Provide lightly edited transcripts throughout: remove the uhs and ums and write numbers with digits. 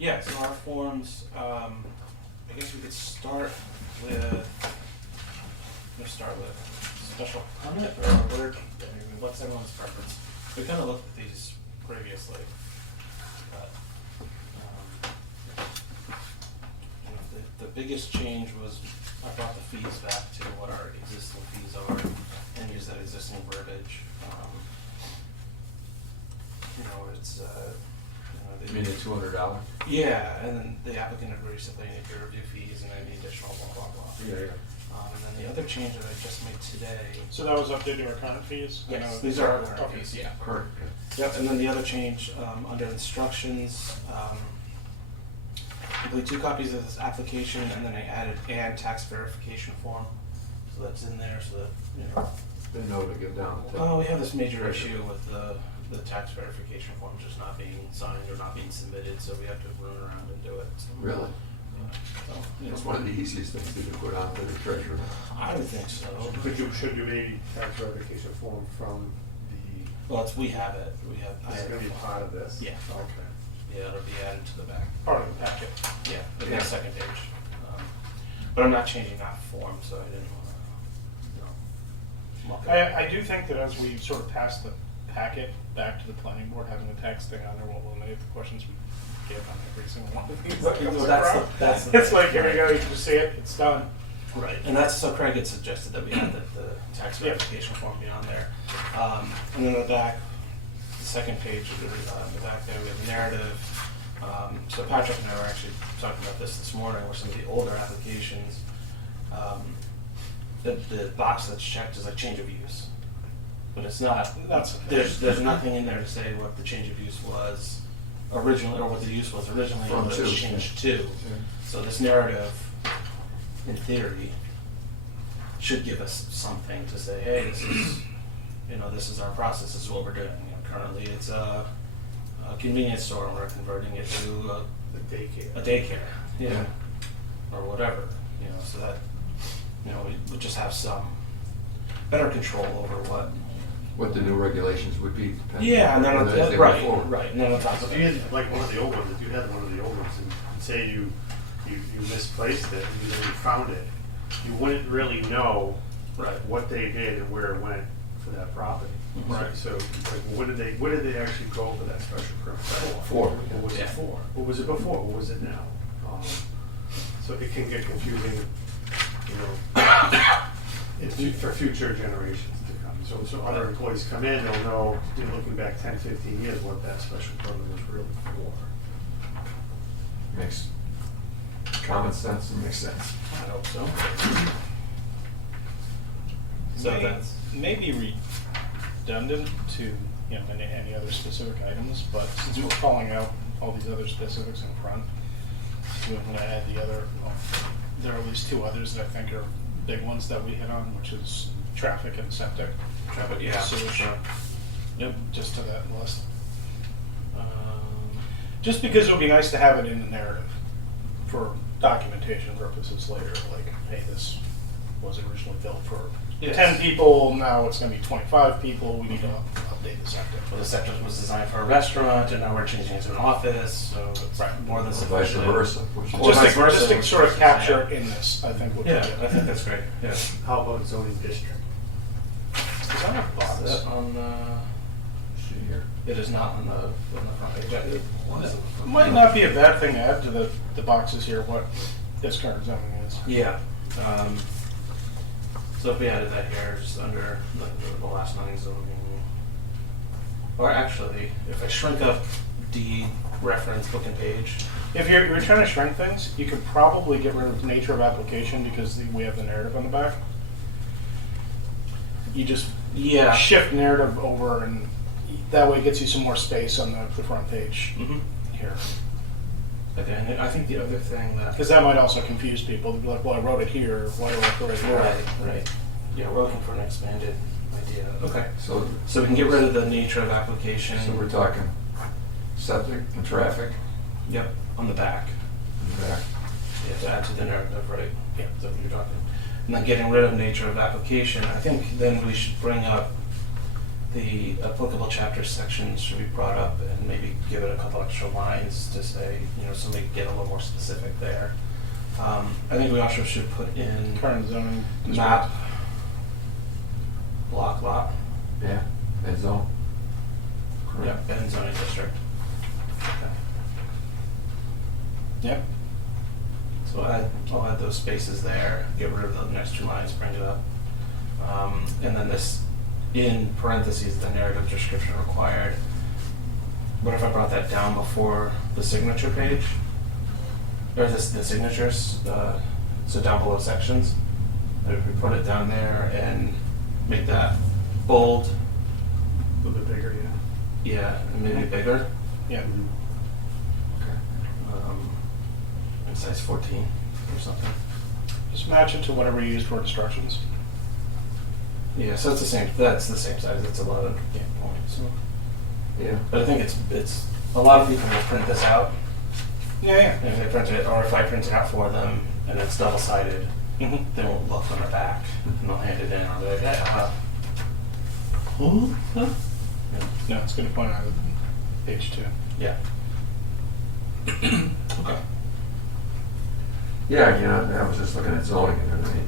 Yeah, so our forms, I guess we could start with, special permit or where, I mean, what's everyone's preference? We kind of looked at these previously, but, you know, the biggest change was I brought the fees back to what our existing fees are and use that existing verbiage. You know, it's, You mean the $200? yeah, and then the applicant agrees to pay any peer review fees and any additional blah, blah, blah. Yeah. And then the other change that I just made today. So that was updated our current fees? I know Yes, these are our current okay. fees, yeah. Correct. Yep, and then the other change, under instructions, complete 2 copies of this application, and then I added and tax verification form. So that's in there so that, you know. They know to get down. Oh, we have this major issue with the tax verification form just not being signed or not being submitted, so we have to run around and do it. So, Really? yeah. So, you know, It's one of the easiest things to put on to the treasurer. I would think so. But you should do a tax verification form from the, Well, we have it. it's gonna be part of this? Yeah. Okay. Yeah, it'll be added to the back. Part of the packet. Yeah, the next second page. But I'm not changing that form, so I didn't want to, muck it up. I do think that as we sort of pass the packet back to the planning board, having the tax thing on there will eliminate the questions we get on every single one of these that comes Well, that's across. the It's like, here we go, you can just see it, it's done. Right, and that's, so Craig had suggested that we add the tax Yeah. verification form be on there. And then the back, the second page, the back there, we have the narrative. So Patrick and I were actually talking about this morning, where some of the older applications, the box that's checked is like change of use. But it's not, there's nothing in there to say what the change of use was originally, or what the use was originally, or what it was changed to. So this narrative, in theory, should give us something to say, hey, this is, you know, this is our process, this is what we're doing. You know, currently, it's a convenience store, and we're converting it to The daycare. a daycare, yeah, or whatever. You know, so that, you know, we just have some better control over What the new regulations would be. depending Yeah, and then on on as they go forward. right, and then on top So of if you it. had, like one of the old ones, if you had one of the old ones, and say you misplaced it, and then you found it, you wouldn't really know Right. what they did and where it went for that property. Right. So, like, what did they actually go for that special permit for? For, What was yeah. it for? What was it before? What was it now? So it can get confusing, you know, for future generations to come. So other employees come in, they'll know, you know, looking back 10, 15 years, what that special permit was really for. Makes common sense and makes sense. I hope so. So that's Maybe redundant to, you know, any other specific items, but since we're calling out all these other specifics in front, we want to add the other, there are at least 2 others that I think are big ones that we hit on, which is traffic and septic. traffic, yeah. Sewage. Sure. Yep, just to that list. Just because it would be nice to have it in the narrative for documentation purposes later, like, hey, this was originally built for Yes. 10 people, now it's gonna be 25 people, we need to update the septic. Well, the septic was designed for a restaurant, and now we're changing it to an office, so it's more than Or sufficient. vice versa. Which is Or vice versa, Just to which sort is- of capture it in this, I think would be Yeah, good. I think that's great. Yeah. How about zoning district? Is that a box? Is that on See here. it is not on the front page. It was. It might not be a bad thing to add to the boxes here, what this current zoning is. Yeah. So if we added that here, just under the last line zoning, or actually, if I shrink up the reference book and page, If you're trying to shrink things, you could probably get rid of nature of application because we have the narrative on the back. You just yeah. shift narrative over, and that way it gets you some more space on the front page Mm-hmm. here. Okay, and I think the other thing that Because that might also confuse people. They'd be like, well, I wrote it here. Why do I put it here? right. Yeah, we're looking for an expanded idea. Okay. So So we can get rid of the nature of application. So we're talking septic and traffic Yep, on the back. in the back. You have to add to the narrative, right? Yeah, that's what you're talking. And then getting rid of nature of application, I think then we should bring up the applicable chapter sections should be brought up and maybe give it a couple extra lines to say, so we can get a little more specific there. I think we also should put in Current zoning. map, block lot, Yeah, and zone. yep, and zoning district. Yep. So I'll add those spaces there, get rid of the next two lines, bring it up. And then this, in parentheses, the narrative description required. What if I brought that down before the signature page? Or the signatures, so down below sections? If we put it down there and make that bold, A little bit bigger, yeah. yeah, and maybe bigger, Yeah. Okay. like size 14 or something. Just match it to whatever you use for instructions. Yeah, so it's the same. That's the same size. It's 11 points. Yeah. But I think it's a lot of people will print this out. Yeah, If they print it, or if I print it out for them and it's double sided, yeah. they won't look on their back and they'll hand it in, or they're like, yeah, huh? No, it's going to point out page 2. Yeah. Okay. Yeah, I was just looking at zoning and everything,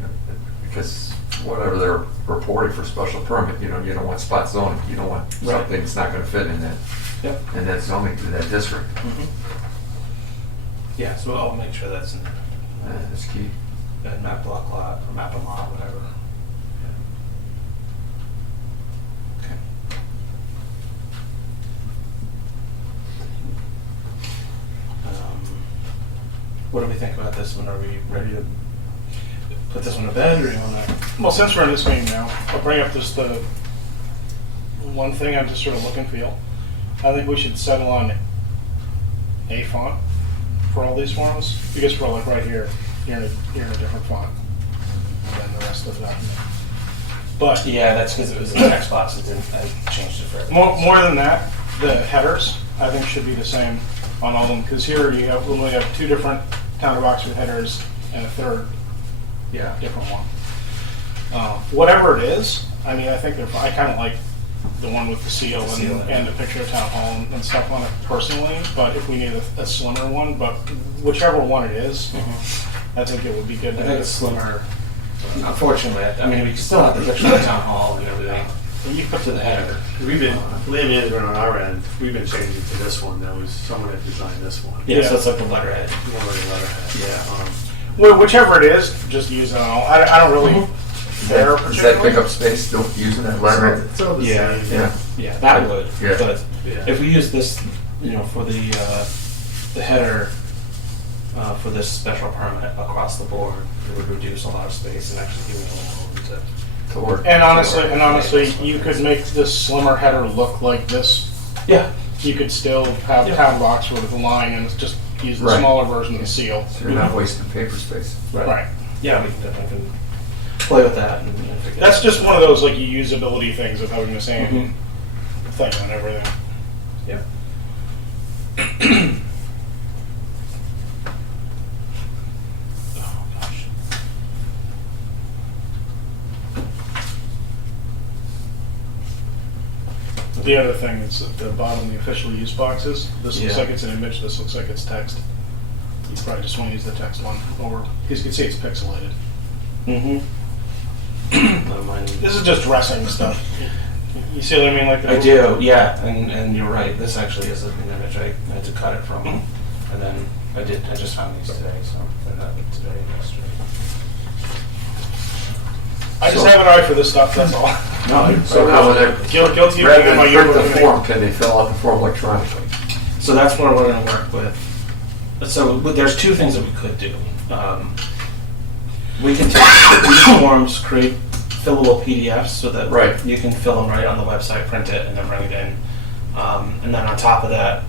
because whatever they're reporting for special permit, you don't want spot zoning. You don't want Right. something that's not going to fit in Yep. that zoning, that district. Yeah, so I'll make sure that's in there. That's key. And map block lot, or map and lot, whatever. Okay. What do we think about this one? Are we ready to put this one to bed, or do you want to? Well, since we're in this meeting now, I'll bring up just the one thing I just sort of look and feel. I think we should settle on a font for all these forms, because we're like right here, you're in a different font than the rest of the document. But Yeah, that's because it was in the text box. It didn't. I changed it for everyone. more than that, the headers I think should be the same on all of them, because here you have, when we have 2 different counter box with headers and a third Yeah. different one. Whatever it is, I mean, I think I kind of like the one with the seal, and the picture of town hall and stuff on it personally. But if we need a slimmer one, but whichever one it is, I think it would be good. I think it's slimmer. Unfortunately, I mean, we still have the picture of the town hall and everything. You put To the header. We've been, land management on our end, we've been changing to this one. That was someone that designed this one. Yeah, so it's like the letterhead. More like a letterhead. Yeah. whichever it is, just use it all. I don't really care Does that pick particularly. up space? Don't using that letterhead? It's all the Yeah, same. Yeah. Yeah, that would. Yeah. But Yeah. if we use this, for the header for this special permit across the board, it would reduce a lot of space and actually give it a little room to. To work. And honestly, you could make this slimmer header look like this. Yeah. You could still have Yeah. town box with the line and just use the Right. smaller version of the seal. So you're not wasting paper space. Right. Yeah, we can definitely play with that and figure That's it out. just one of those like usability things of having the same Mhm. thing on everything. Yep. Oh gosh. The other thing is at the bottom, the official use boxes. This looks Yeah. like it's an image. This looks like it's text. You probably just want to use the text one over, because you can see it's pixelated. No, mine. This is just dressing stuff. You see what I mean? Like the I do, yeah, and you're right. This actually is an image. I had to cut it from, Mm-hmm. and then I just found these today, so I got it today, yesterday. I just have an eye for this stuff. That's all. No, So now when they're, Guilty of rather being my than print yearbook. the form, can they fill out the form electronically? so that's where we're going to work with. So there's 2 things that we could do. We can take these forms, create fillable PDFs so that Right. you can fill them right on the website, print it, and then bring it in. And then on top of that,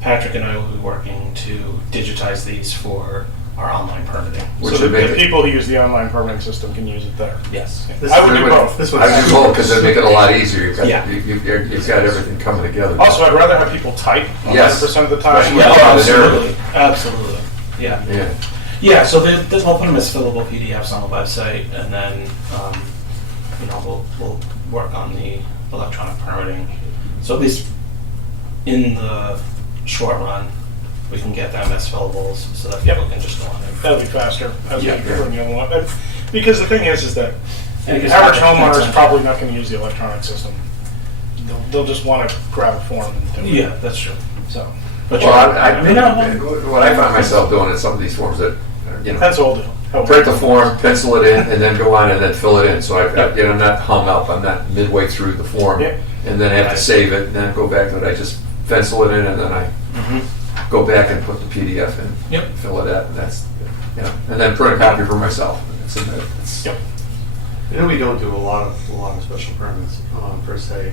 Patrick and I will be working to digitize these for our online permitting. Which So would make the it, people who use the online permitting system can use it there. Yes. This I would one- do both. This one. I do both because it'd make it a lot easier. You've got, Yeah. you've got everything coming together. Also, I'd rather have people type 100% Yes. of the time. Yeah, Yeah, absolutely. Absolutely. Yeah. Yeah. Yeah, so we'll put them as fillable PDFs on the website, and then we'll work on the electronic permitting. So at least in the short run, we can get them as fillables so that people can just go on there. That'll be faster as Yeah, we yeah. bring the other one. Because the thing is that the And average it's- homeowner is probably not going to use the electronic system. They'll just want to grab a form and do it. Yeah, that's true. So, But What I find myself doing in some of these forms that, that's old. print the form, pencil it in, and then go on and then fill it in. So I'm not hung up. I'm not midway through the form, Yeah. and then have to save it, and then go back to it. I just pencil it in, and then I go back and put the PDF in, Yep. fill it out, and that's, and then print a copy for myself. Yep. You know, we don't do a lot of special permits per se.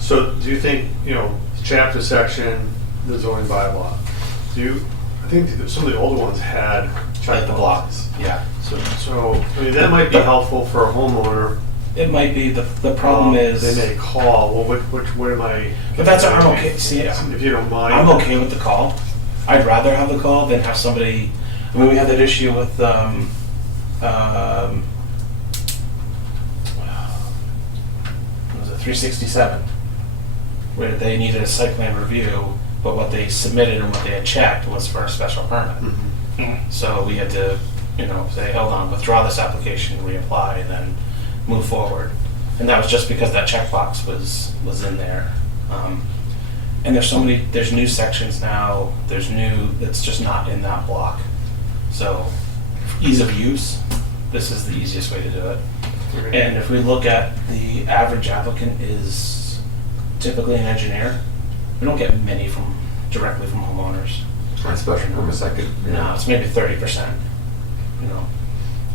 So do you think, the chapter section, the zoning bylaw, I think some of the older ones had Like the blocks. Yeah. So I mean, that might be helpful for a homeowner. It might be. The problem is. They may call, well, what am I? But that's I'm okay. See, If you don't mind. I'm okay with the call. I'd rather have the call than have somebody. I mean, we had that issue with what was it 367, where they needed a site plan review, but what they submitted and what they had checked was for a special permit. Mhm. So we had to, say, hold on, withdraw this application, reapply, and then move forward. And that was just because that checkbox was in there. And there's new sections now, that's just not in that block. So ease of use, this is the easiest way to do it. And if we look at the average applicant is typically an engineer, we don't get many directly from homeowners. On special permits, I could. No, it's maybe 30%.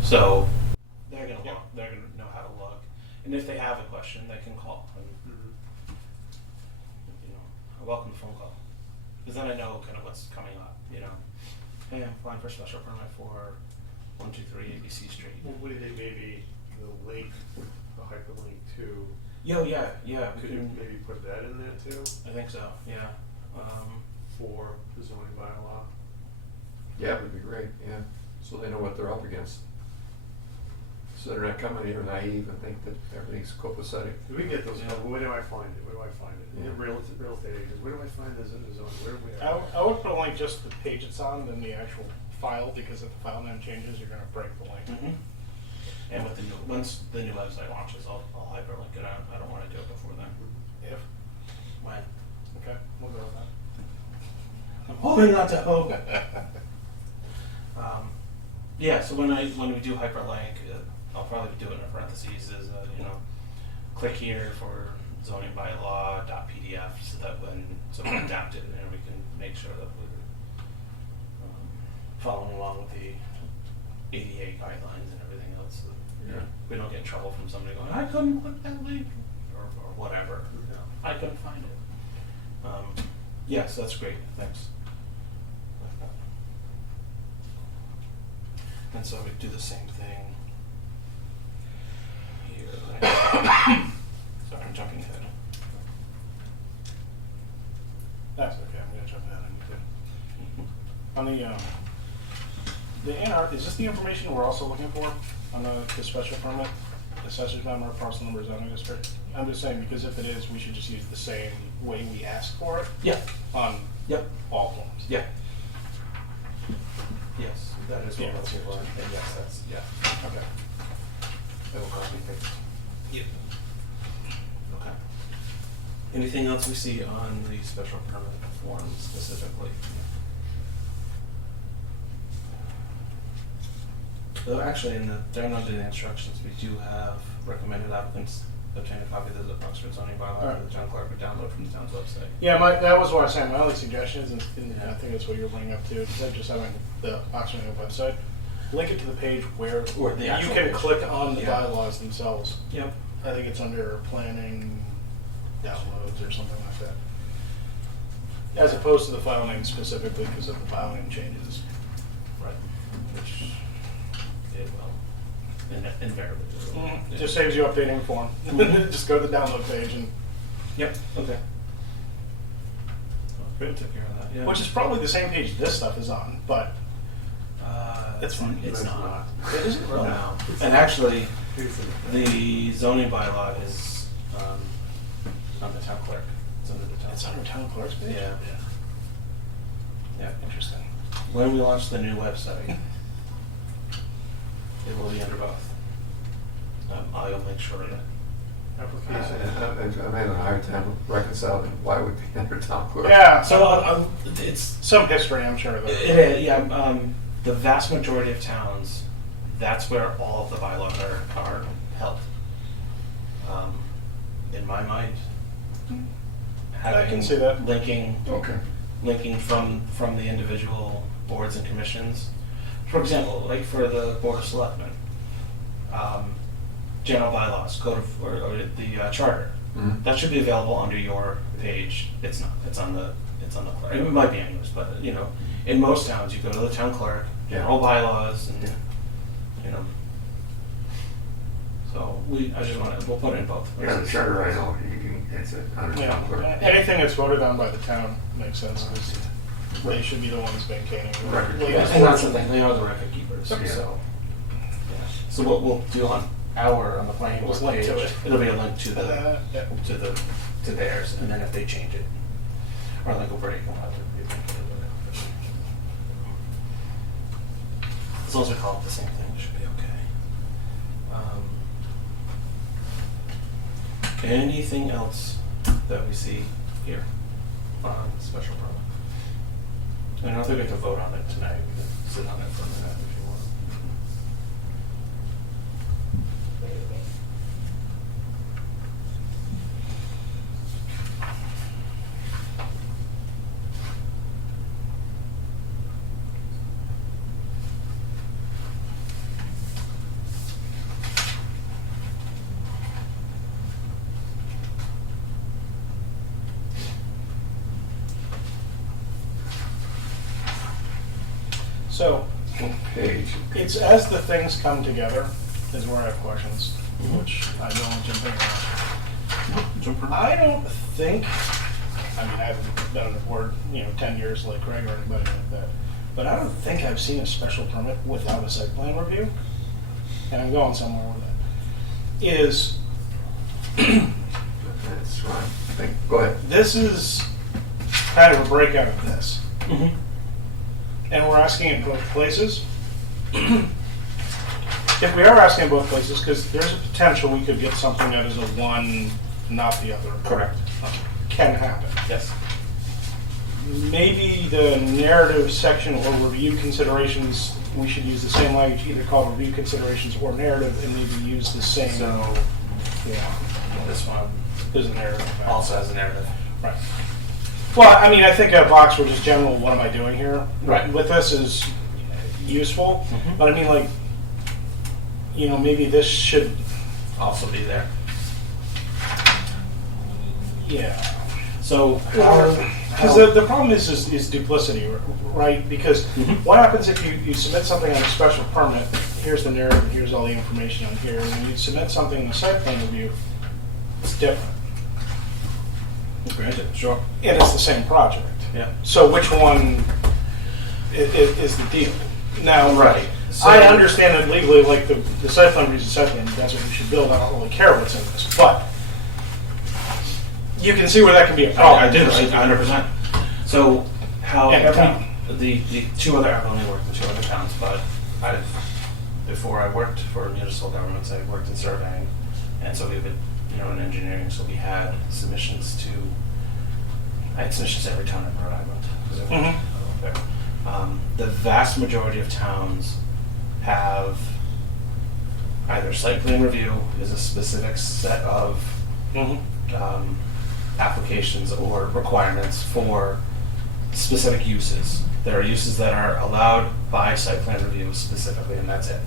So they're gonna know how to look, and if they have a question, they can call. And, I welcome the phone call, because then I know kind of what's coming up. Hey, I'm applying for a special permit for 123 ABC Street. Well, what do you think, maybe the link, the hyperlink to, Yeah. We could you can, maybe put that in there too, I think so. Yeah. for the zoning bylaw? Yeah, it would be great, yeah. So they know what they're up against. So they're not coming here naive and think that everything's copacetic. We can get those, Yeah. where do I find it? Where do I find it? Yeah. Real estate agents, where do I find this in the zone? Where do we I would put a link just to the page it's on than the actual file, because if the file name changes, you're going to break the link. And with once the new website launches, I'll hyperlink it. I don't want to do it before then. If. When? Okay, we'll go with that. I'm hoping not to hope. Yeah, so when we do hyperlink, I'll probably do it in a parentheses as click here for zoning bylaw .pdf, so that when we adapt it, and we can make sure that we're following along with the ADA guidelines and everything else. So Yeah. we don't get in trouble from somebody going, I couldn't click that link, or whatever. I couldn't find it. Yeah, so that's great. Thanks. And so we do the same thing here. Right? Sorry, I'm jumping ahead. That's okay, I'm going to jump ahead on you too. On the NR, is this the information we're also looking for on the special permit? Assessor's number, parcel number, zoning district? I'm just saying, because if it is, we should just use the same way we asked for it Yeah. on Yep. all forms. Yeah. Yes, that is what Yeah, we're looking for. that's- And yes, that's, yeah. Okay. It will copy paste. Yep. Okay. Anything else we see on the special permit form specifically? Though actually, down under the instructions, we do have recommended applicants obtain a copy of the Oxford zoning bylaw for the town clerk or download from the town's website. Yeah, that was what I was saying. My only suggestion is, and I think that's what you were bringing up too, instead of just having the Oxford website, link it to the page where Or the you actual can page. click on the Yeah. bylaws themselves. Yep. I think it's under planning downloads or something like that. As opposed to the file name specifically because of the file name changes. Right. Which it will. Invariably. It will. It Yeah. just saves you updating form. Just go to the download page, and Yep. Okay. Good. Took care of that. Yeah. which is probably the same page this stuff is on, but It's fine. It's It's not. not. it isn't really. No. And actually, the zoning bylaw is on the town clerk. It's under the town. It's under town clerk's page? Yeah. Yeah. Interesting. When we launch the new website, it will be under both. I'll make sure of it. Application. I'm having a hard time reconciling why it would be under town clerk. Yeah, So it's some history, I'm sure. the vast majority of towns, that's where all of the bylaws are held. In my mind, I can see that. Okay. linking from the individual boards and commissions. For example, like for the Board of Selectmen, general bylaws, code of, or the charter. Mhm. That should be available under your page. It's not. It's on the clerk. It might be anyways, but in most towns, you go to the town clerk, general bylaws, and So I just we'll put it in both. Yeah, the charter, I know, it's under town clerk. Anything that's voted on by the town makes sense, because they should be the ones maintaining the Record. latest. And that's the thing. They are the record keepers. Yeah. So what we'll do on the planning board Just link page, to it. it'll be a link to Yeah. to theirs, and then if they change it, or a link will break, we'll have to re-link it. As long as we call it the same thing, it should be okay. Anything else that we see here on special permit? I don't think we have to vote on it tonight. We can sit on it for a minute if you want. So, What page? it's as the things come together is where I have questions, which I don't jump in. I don't think, I haven't been on the board, 10 years like Greg or anybody like that, but I don't think I've seen a special permit without a site plan review, and I'm going somewhere with it, is That's right. Go ahead. this is kind of a breakout of this. Mm-hmm. And we're asking in both places. If we are asking in both places, because there's a potential we could get something that is a one, not the other. Correct. Can happen. Yes. Maybe the narrative section or review considerations, we should use the same language, either call review considerations or narrative, and maybe use the same. So Yeah, this one there's a narrative. also has a narrative. Right. Well, I think a box where just general, what am I doing here? Right. With this is useful, Mhm. but maybe this should, Also be there. yeah. So Because the problem is duplicity, right? Because Mhm. what happens if you submit something on a special permit, here's the narrative, here's all the information on here, and when you submit something in the site plan review, it's different. Granted, sure. And it's the same project. Yeah. So which one is the deal? Now, Right. So- I understand that legally, like the site plan review is a site plan, that's what you should build, I don't really care what's in this, but you can see where that can be a problem. I do, 100%. So how Yeah, town. the two other, I've only worked in two other towns, but before I worked for municipal governments, I worked in surveying, and so we would, in engineering, so we had submissions I had submissions to every town in Rhode Island. 'Cause I worked there. The vast majority of towns have either site plan review is a specific set of Mhm. applications or requirements for specific uses. There are uses that are allowed by site plan review specifically, and that's it.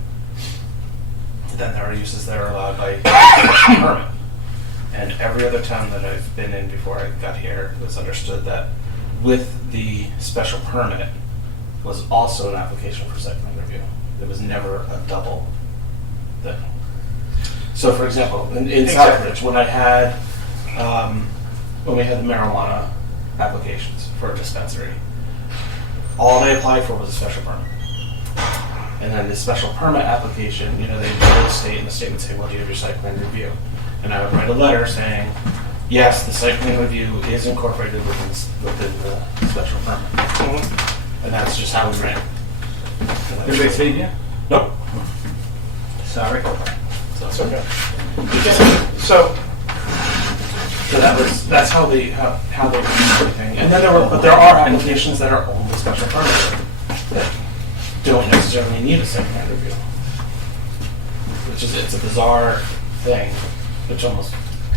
Then there are uses that are allowed by special permit. And every other town that I've been in before I got here was understood that with the special permit was also an application for site plan review. There was never a double thing. So for example, in Exactly. Southbridge, when we had the marijuana applications for a dispensary, all they applied for was a special permit. And then the special permit application, they'd go to the state, and the state would say, well, do you have your site plan review? And I would write a letter saying, yes, the site plan review is incorporated within the special permit. Mhm. And that's just how we ran it. Everybody see here? Nope. Sorry. It's okay. So, That's how they do everything. And then there are applications that are only special permit that don't necessarily need a site plan review. It's a bizarre thing, which almost,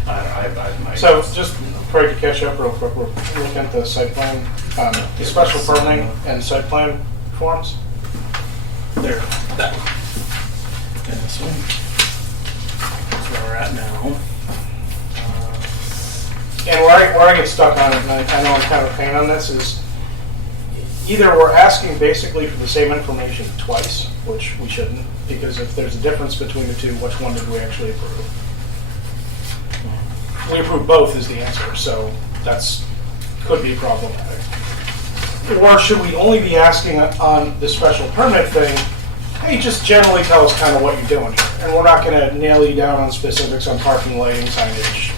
I don't know, I might. so just probably to catch up real quick, we're looking at the site plan, the special permitting and site plan forms. There, that one. And this one. That's where we're at now. And where I get stuck on it, and I know I'm kind of a pain on this, is either we're asking basically for the same information twice, which we shouldn't, because if there's a difference between the two, which one did we actually approve? We approve both is the answer, so that's, could be problematic. Or should we only be asking on the special permit thing, hey, just generally tell us kind of what you're doing here, and we're not gonna nail you down on specifics on parking, lighting, signage,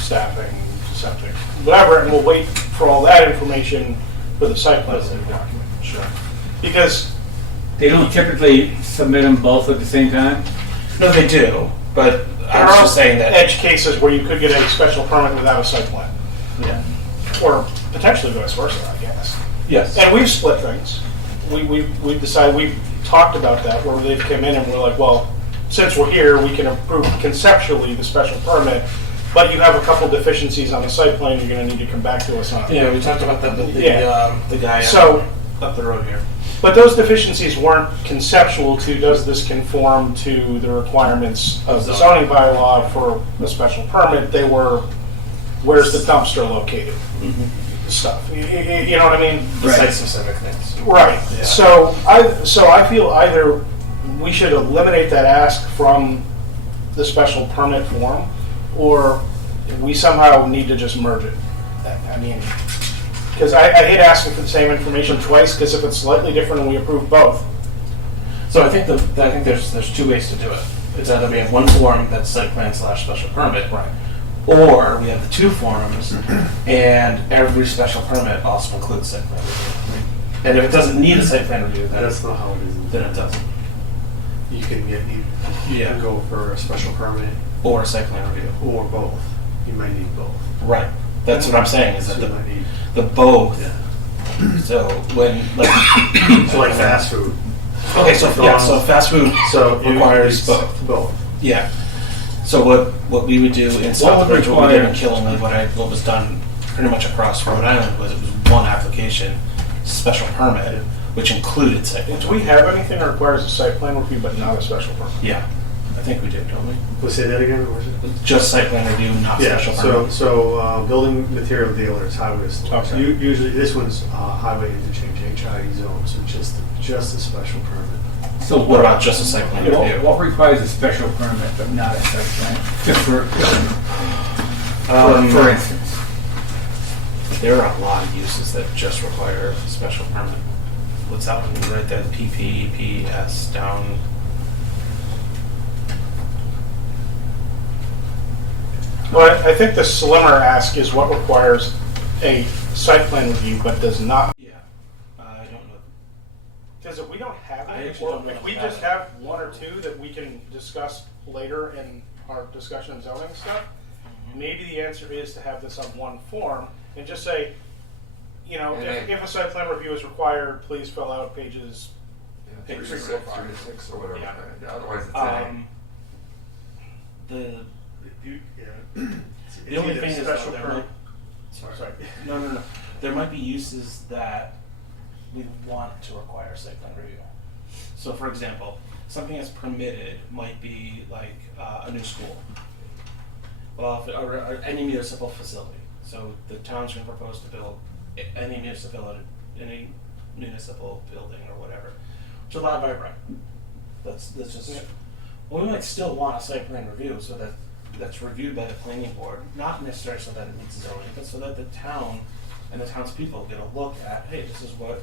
staffing, septic, whatever, and we'll wait for all that information for the site plan document. Sure. Because, They don't typically submit them both at the same time? No, they do, but I there was are just saying that. edge cases where you could get a special permit without a site plan, Yeah. or potentially vice versa, I guess. Yes. And we've split things. We decided, we talked about that, where they've come in and we're like, well, since we're here, we can approve conceptually the special permit, but you have a couple deficiencies on the site plan you're gonna need to come back to us on. Yeah, we talked about that with Yeah. the guy So, up the road here. but those deficiencies weren't conceptual to, does this conform to the requirements of the zoning bylaw for a special permit? They were, where's the dumpster located? Stuff. You know what I mean? The site-specific things. Right. Yeah. So I feel either we should eliminate that ask from the special permit form, or we somehow need to just merge it. I mean, because I hate asking for the same information twice, because if it's slightly different and we approve both. So I think there's two ways to do it. It's either we have one form that's site plan / special permit. Right. Or we have the two forms, and every special permit also includes site plan review. And if it doesn't need a site plan review, That's not how it is. then it doesn't. You can Yeah. go for a special permit Or a site plan review. or both. You might need both. Right. That's what I'm saying, is So that you might need, the both. yeah. So when, like. So like fast food. Okay, so fast food So requires both. Both. Yeah. So what we would do in Southbridge, what we did in Killingly, what was done pretty much across Rhode Island was it was one application, special permit, which included site plan. Do we have anything that requires a site plan review but not a special permit? Yeah, I think we did, don't we? We'll say that again, or was it? Just site plan review, not Yeah, special permit. so building material dealers, highway stores. Okay. Usually, this one's highway interchange, HIE zone, so just a special permit. So What about just a site plan review? What requires a special permit but not a site plan? Just for instance. There are a lot of uses that just require a special permit. What's that one? You write that PPS down. Well, I think the slimmer ask is what requires a site plan review but does not. Yeah, I don't know. Because if we don't have I it, actually or don't know if if we we have just it. have one or two that we can discuss later in our discussion of zoning stuff, maybe the answer is to have this on one form and just say, you know, if a site plan review is required, please fill out pages. Yeah, 3 to 6 or whatever. Yeah. Otherwise, it's an The only thing is though, special there permit. might, Sorry. no. There might be uses that we want to require site plan review. So, for example, something that's permitted might be like a new school, well, or any municipal facility. So the town's going to propose to build any municipal building or whatever, which is allowed by right. That's just. Yeah. Well, we might still want a site plan review so that that's reviewed by the planning board, not necessarily so that it meets zoning, but so that the town and the townspeople get a look at, hey, this is what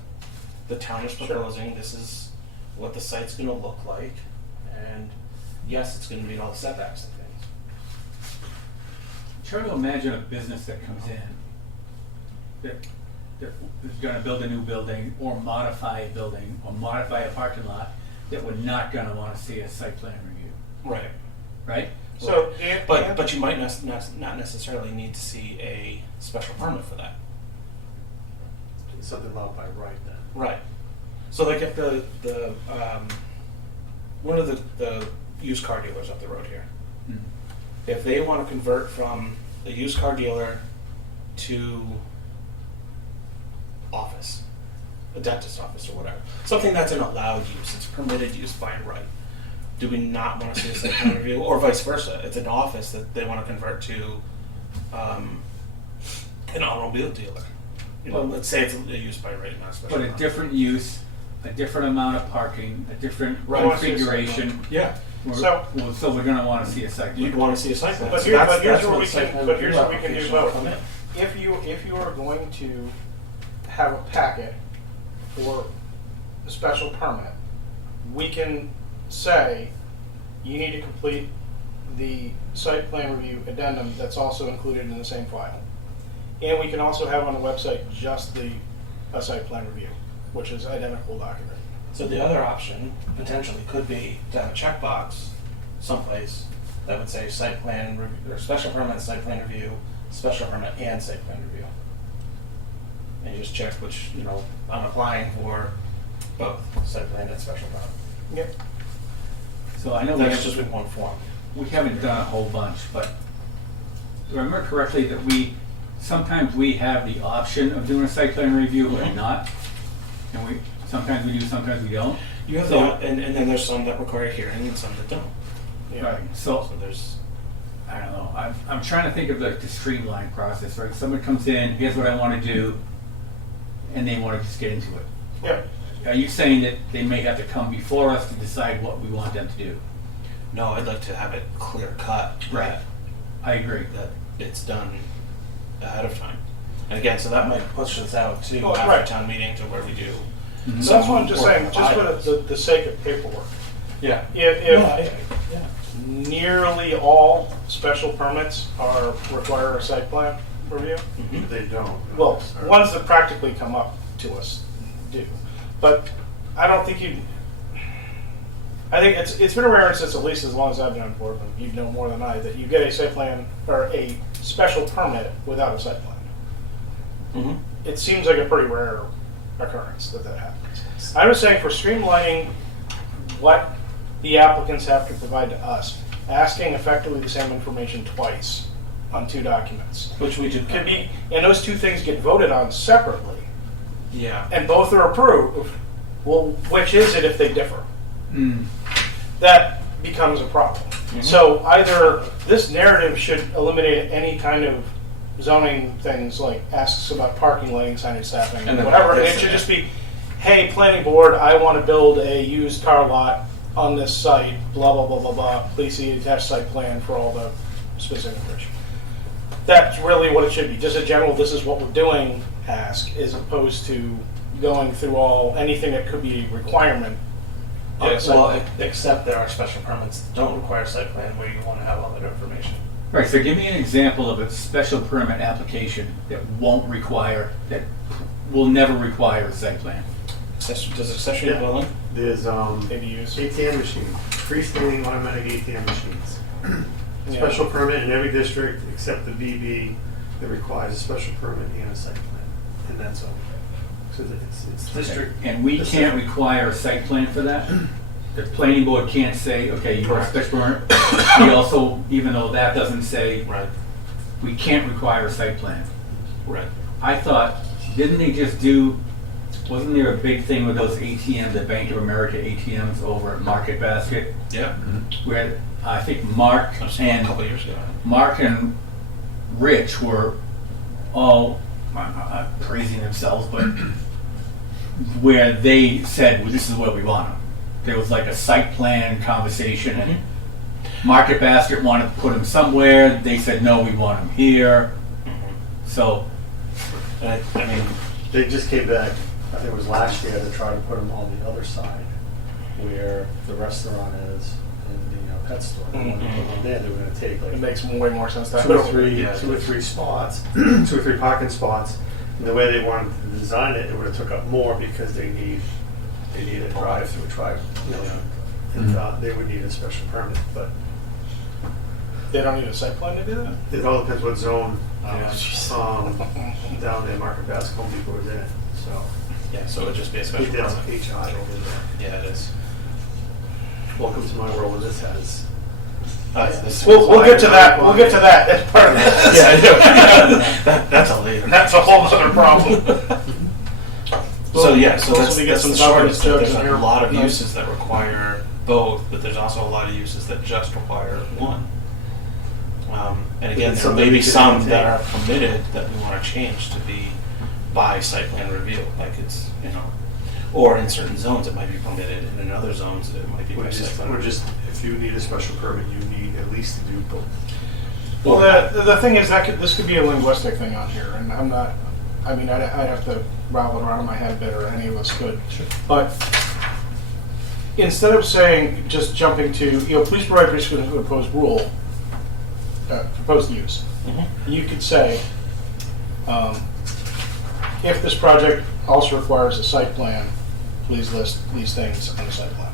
the town is proposing, this is what the site's gonna look like, and yes, it's gonna meet all the setbacks and things. try to imagine a business that comes in that is gonna build a new building or modify a building or modify a parking lot that we're not gonna wanna see a site plan review, Right. right? So, But you might not necessarily need to see a special permit for that. It's something allowed by right then. Right. So like if the one of the used car dealers up the road here, Mm. if they want to convert from a used car dealer to office, a dentist office or whatever, something that's an allowed use, it's permitted use by right, do we not want to see a site plan review? Or vice versa, it's an office that they want to convert to an automobile dealer. You know, Well, let's say it's a use by right, not a special But a permit. different use, a different amount of parking, a different Right. configuration. Yeah, So- So we're gonna wanna see a site you'd plan. want to see a site plan. But So here- that's- but here's that's where where we the site can- plan but here's review where we can do application will both. come in. if you are going to have a packet for a special permit, we can say you need to complete the site plan review addendum that's also included in the same file. And we can also have on the website just a site plan review, which is identical document. So the other option potentially could be to have a checkbox someplace that would say site plan review, or special permit, site plan review, special permit, and site plan review. And you just check which, you know, I'm applying for both site plan and special permit. Yep. So I know we That's just have, with one form. we haven't done a whole bunch, but do I remember correctly that sometimes we have the option of doing a site plan review or Mhm. not? And sometimes we do, sometimes we don't. You have So- that, and then there's some that require a hearing and some that don't. Yeah. Right, so, So there's, I don't know, I'm trying to think of the streamlined process, right? Someone comes in, here's what I wanna do, and they wanna just get into it. Yeah. Are you saying that they may have to come before us to decide what we want them to do? no, I'd like to have it clear cut. Right. I agree. That it's done ahead of time. And again, so that might push us out to Oh, after right. town meeting to where we do. Mhm. So that's what I'm just saying, Important just items. for the sake of paperwork. Yeah. If nearly all special permits require a site plan review, Mhm. They don't. well, ones that practically come up to us do. But I don't think I think it's been a rare instance, at least as long as I've been on board, and you know more than I, that you get a site plan or a special permit without a site plan. Mhm. It seems like a pretty rare occurrence that happens. I was saying for streamlining what the applicants have to provide to us, asking effectively the same information twice on two documents. Which we do. Could be, and those two things get voted on separately, Yeah. and both are approved. Well, which is it if they differ? Mm. That becomes a problem. Mhm. So either this narrative should eliminate any kind of zoning things like asks about parking, lighting, signage, staffing, And then whatever. And this it should and just be, hey, planning board, I want to build a used car lot on this site, blah, blah, blah, blah, blah. Please see attached site plan for all the specific information. That's really what it should be. Just a general, this is what we're doing ask, as opposed to going through anything that could be a requirement. on Yeah, the site well, plan. except there are special permits that don't require site plan where you want to have all that information. Right, so give me an example of a special permit application that will never require a site plan. Does accessory Yeah. dwelling? There's ADUs. ATM machines, freestanding automatic ATM machines. Yeah. Special permit in every district except the BB that requires a special permit and a site plan, and that's all. So it's district. And we can't require a site plan for that? The planning board can't say, okay, you want a Correct. special permit? We also, even though that doesn't say, Right. we can't require a site plan. Right. I thought, didn't they just wasn't there a big thing with those ATMs, the Bank of America ATMs over at Market Basket? Yeah. Where I think Mark I've seen it a and couple years ago. Mark and Rich were all praising themselves, but where they said, well, this is what we want. There was like a site plan conversation, and Market Basket wanted to put them somewhere. They said, no, we want them here. So, And I mean, They just came back, I think it was last year, to try to put them on the other side, where the restaurant is, pet store. They wanted to put one there, they were gonna take like It makes way more sense that two or way. three, Yeah, two or three spots, 2 or 3 parking spots. And the way they wanted to design it, it would have took up more because they need a drive-through, and they would need a special permit. But They don't need a site plan to do that? it all depends what zone Yeah. down there, Market Basket Home Depot is in. So Yeah, so it would just be a we special did permit. HI over there. Yeah, it is. Welcome to my world where this has. We'll get to that. We'll get to that as part of this. Yeah, I know. That's a later. That's a whole other problem. So yeah, so Also, that's, we get that's some the short. governance Is that jokes there's in a here. lot of Nice. uses that require both, but there's also a lot of uses that just require one. And again, It's there something may we be could some take. that are permitted that we want to change to be by site plan review, like it's, or in certain zones it might be permitted, and in other zones it might be by site plan. Or just, if you need a special permit, you need at least to do both. Well, the thing is this could be a linguistic thing on here, and I'm not. I mean, I'd have to rattle it around in my head a bit, or any of us could. Sure. But instead of saying just jumping to please provide prescription of the proposed rule, proposed use, Mhm. you could say if this project also requires a site plan, please list these things on the site plan.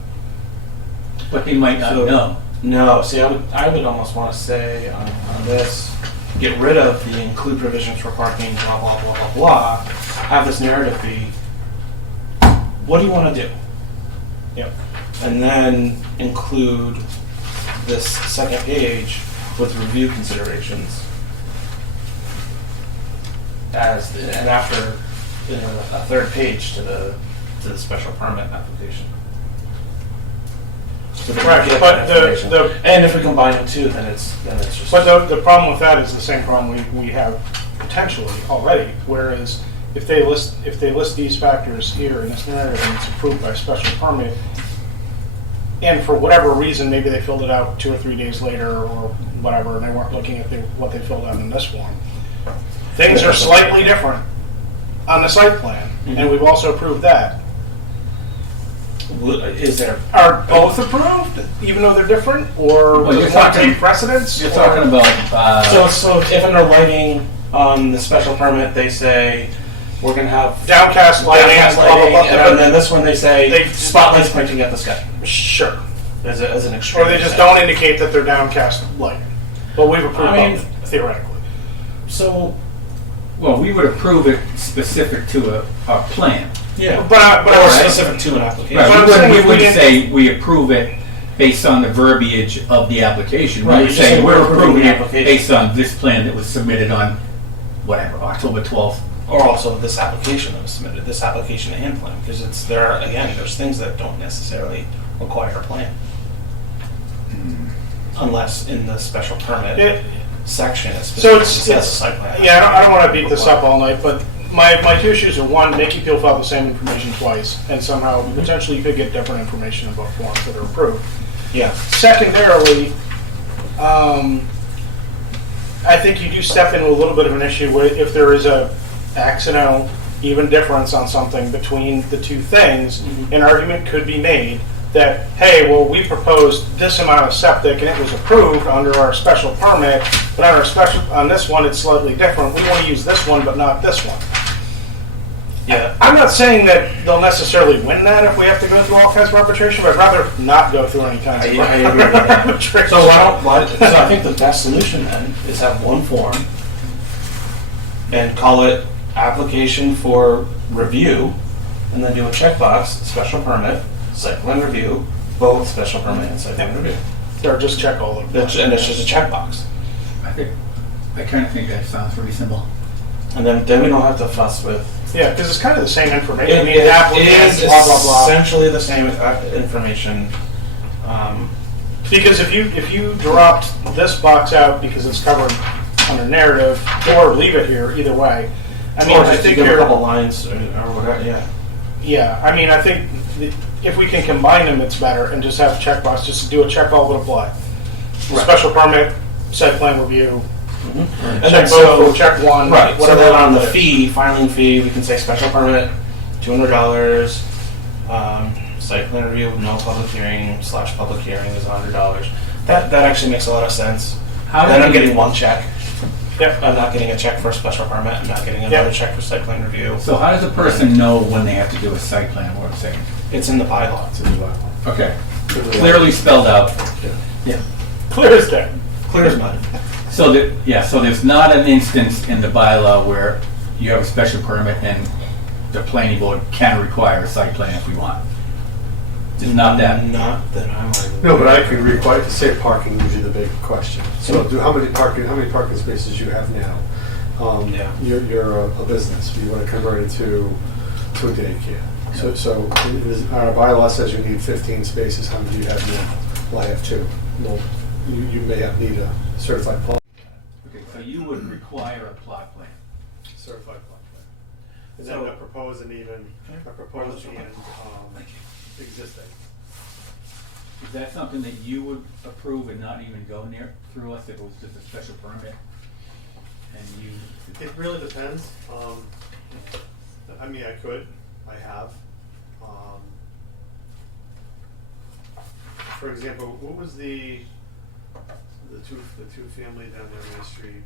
But they might not So- know. No, see, I would almost want to say on this, get rid of the include provisions for parking, blah, blah, blah, blah, blah. Have this narrative be, what do you want to do? Yep. And then include this second page with review considerations. And after, a third page to the special permit application. So that we Right, get but that information. the And if we combine the two, then it's just. But the problem with that is the same problem we have potentially already. Whereas if they list these factors here in this narrative and it's approved by special permit, and for whatever reason maybe they filled it out 2 or 3 days later or whatever, and they weren't looking at what they filled out in this form, things are slightly different on the site plan, and we've also approved that. Is there? Are both approved, even though they're different, or Well, you're does one talking- take precedence? You're or- talking about, So if in their writing on the special permit they say we're going to have Downcast lighting, downcast blah, blah, blah, lighting, and then this one they say They- spotlights pointing at the sky Sure. as an extreme. Or they just example. don't indicate that they're downcast lighting. But we've approved I mean- both, theoretically. So well, we would approve it specific to a plan. yeah, But I or was specific to an application. Right, what I'm we saying wouldn't, we is we wouldn't didn't- say we approve it based on the verbiage of the application. Right, We you're would just say saying we're we're approving approving the it application. based on this plan that was submitted on, whatever, October 12th. Or also this application that was submitted, this application and plan, because there's things that don't necessarily require a plan. Unless in the special permit It- section it So specifically says site plan. yeah, I don't want to beat this up all night, but my 2 issues are, one, making people fill out the same information twice, and somehow potentially you could get different information in both forms that are approved. Yeah. Secondarily, I think you do step into a little bit of an issue where if there is a accidental even difference on something between the two things, an argument could be made that, hey, well, we proposed this amount of septic and it was approved under our special permit, but on this one it's slightly different. We want to use this one, but not this one. Yeah. I'm not saying that they'll necessarily win that if we have to go through all kinds of arbitration, but I'd rather not go through any kinds of I agree with that. arbitration. So so I think the best solution then is have one form and call it application for review, and then do a checkbox, special permit, site plan review, both special permit and site plan review. Or just check all of them. And it's just a checkbox. I kind of think that sounds reasonable. And then we don't have to fuss with. Yeah, because it's kind of the same information. I mean, It applicants, is blah, blah, blah. essentially the same information. Because if you dropped this box out because it's covered under narrative, or leave it here, either way. I mean, or I just think give a you're, couple lines or whatever. Yeah. yeah, I mean, I think if we can combine them, it's better, and just have a checkbox, just do a check all would apply. Right. Special permit, site plan review, And check then both, check one, right. So whatever. then on the it is. filing fee, we can say special permit, $200. site plan review, no public hearing / public hearing is $100. That actually makes a lot of sense. Then I'm getting one check. Yep. I'm not getting a check for a special permit. I'm not getting another check for site plan review. So how does a person know when they have to do a site plan, what I'm saying? It's in the bylaw. It's in the bylaw. Okay. Clearly spelled out. Yeah. Clear as day. Clear as mud. So so there's not an instance in the bylaw where you have a special permit and the planning board can require a site plan if we want. It's not that. Not that I'm aware. No, but I can require, say parking would be the big question. So how many parking spaces you have now? Yeah. You're a business, you want to convert it to a daycare. So our bylaw says you need 15 spaces, how many do you have now? Well, I have 2. Well, you may need a certified plot. Okay, so you would require a plot plan. Certified plot plan. And then a proposed and existing. Is that something that you would approve and not even go near through us if it was just a special permit? And you. It really depends. I mean, I have. For example, what was the two family down there on Main Street,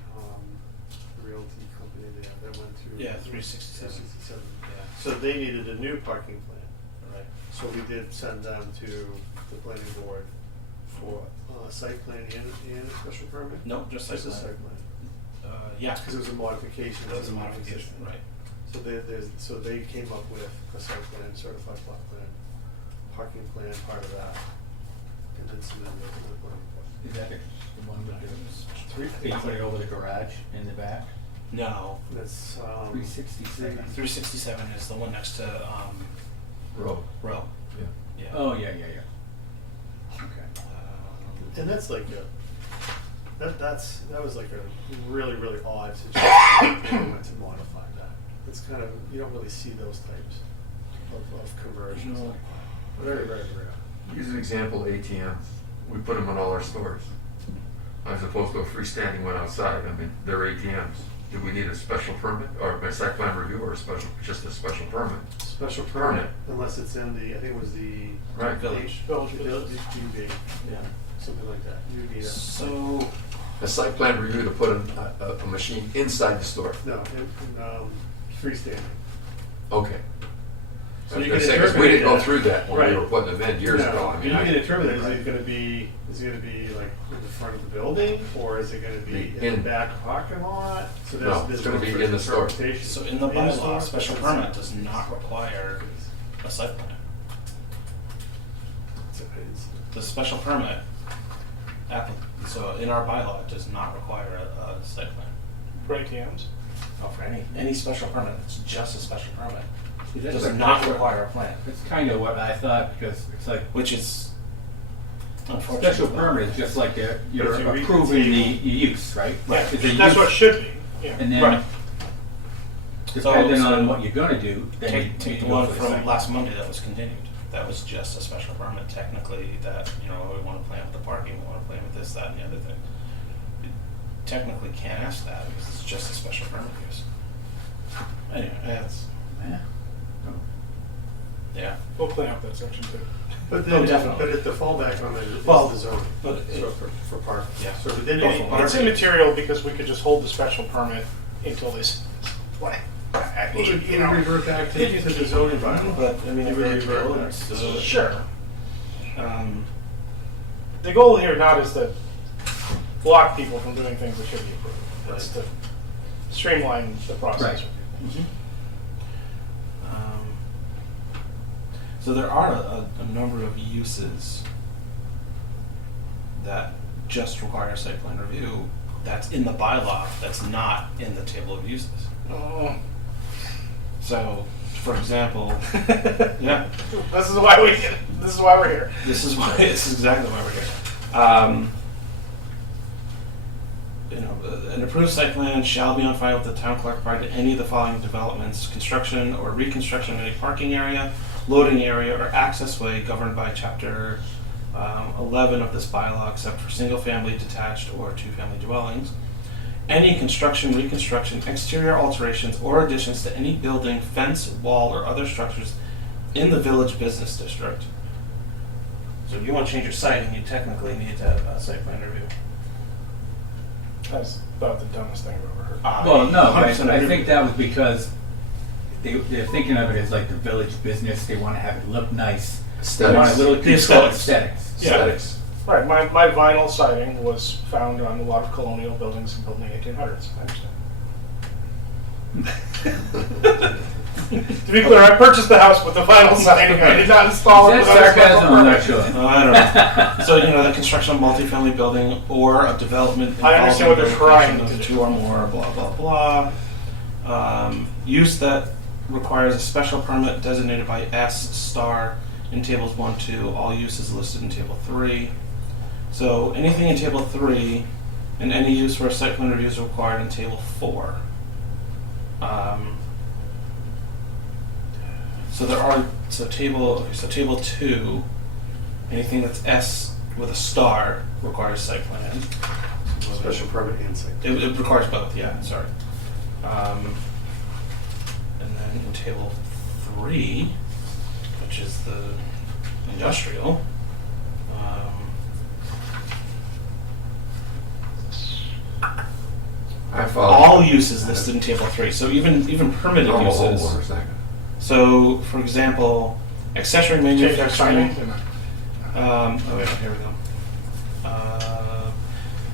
realty company there that went to? Yeah, 367. 367. Yeah. So they needed a new parking plan. Right. So we did send them to the planning board for site plan and a special permit? Nope, just site a plan. site plan. Yeah. Because it was a modification. That was a to the modification, existing. right. So they came up with a site plan, certified plot plan, parking plan, part of that, and then submitted it to the planning board. Is that the one with the, Three- you put it over the garage in the back? No. That's 367. 367 is the one next to Road. Row. Yeah. Yeah. Oh, yeah. Okay. And that's like that was like a really odd situation. They went to modify that. It's kind of, you don't really see those types of conversions No. like that. Very rare. Use an example, ATMs. We put them in all our stores. As opposed to a freestanding one outside. I mean, they're ATMs. Do we need a special permit or a site plan review or just a special permit? Special permit, unless it's in the, I think it was the Right. Village. UB, Yeah. something like that. UB. So, A site plan review to put a machine inside the store. No, freestanding. Okay. So I was you gonna can say, 'cause we interpret didn't go that. through that when we Right. were putting them in years ago. No, I mean, you can determine is Right. it gonna be like in the front of the building, or is it gonna be in the back parking lot? So No, it's gonna be in the store. interpretation. so in the bylaw, special permit does not require a site plan. The special permit, so in our bylaw, it does not require a site plan. For ATMs? Oh, for any special permit, it's just a special permit. It Is does that not require a plan, That's kind of what I thought, because it's like, which is unfortunate. special permit is just like you're If you read the approving the table- use, right? Yeah, It's a that's use. what it should be, yeah. And then, Right. depending So- on what you're gonna do, then you Take need the to go one for the from site. last Monday that was continued. That was just a special permit technically that, we want to plan with the parking, we want to plan with this, that, and the other thing. You technically can't ask that because it's just a special permit use. Anyway, that's, Yeah. yeah. We'll clean up that section too. But No, then, definitely. but the fallback on it is Well, the zoning, but so for parking. Yeah. So if it didn't Well, need for parking. It's immaterial because we could just hold the special permit until this, You know, revert back to the zoning bylaw. But, I mean, You if would they revert go, back. it's, Sure. The goal here not is to block people from doing things that should be approved. It's to streamline the process. Right. So there are a number of uses that just require site plan review that's in the bylaw that's not in the table of uses. Oh. So, for example, yeah, This is why we're here. this is exactly why we're here. An approved site plan shall be on file with the town clerk prior to any of the following developments: construction or reconstruction of any parking area, loading area, or access way governed by Chapter 11 of this bylaw, except for single-family, detached, or two-family dwellings. Any construction, reconstruction, exterior alterations, or additions to any building, fence, wall, or other structures in the village business district. So if you want to change your siting, you technically need to have a site plan review. That's about the dumbest thing I've ever heard. Well, no, I 100% agree. think that was because they're thinking of it as like the village business. They want to have it look nice. They want a Aesthetics. little The control aesthetics. aesthetics. Yeah. Aesthetics. Right, my vinyl siding was found on a lot of colonial buildings built in the 1800s. I understand. To be clear, I purchased the house with the vinyl siding. I did not install it Is without that a special sarcasm? I'm not permit. sure. I don't know. So, the construction of multifamily building or a development. I understand what they're involving trying the to two do. or more, blah, blah, blah. Use that requires a special permit designated by S star in tables 1, 2. All uses listed in table 3. So anything in table 3 and any use where a site plan review is required in table 4. So table 2, anything that's S with a star requires site plan. Special permit and site. It requires both, yeah, sorry. And then in table 3, which is the industrial, I follow. all uses listed in table 3. So even permitted I'm a uses. homeowner, second. So, for example, accessory Change their manufacturing. signing. Here we go.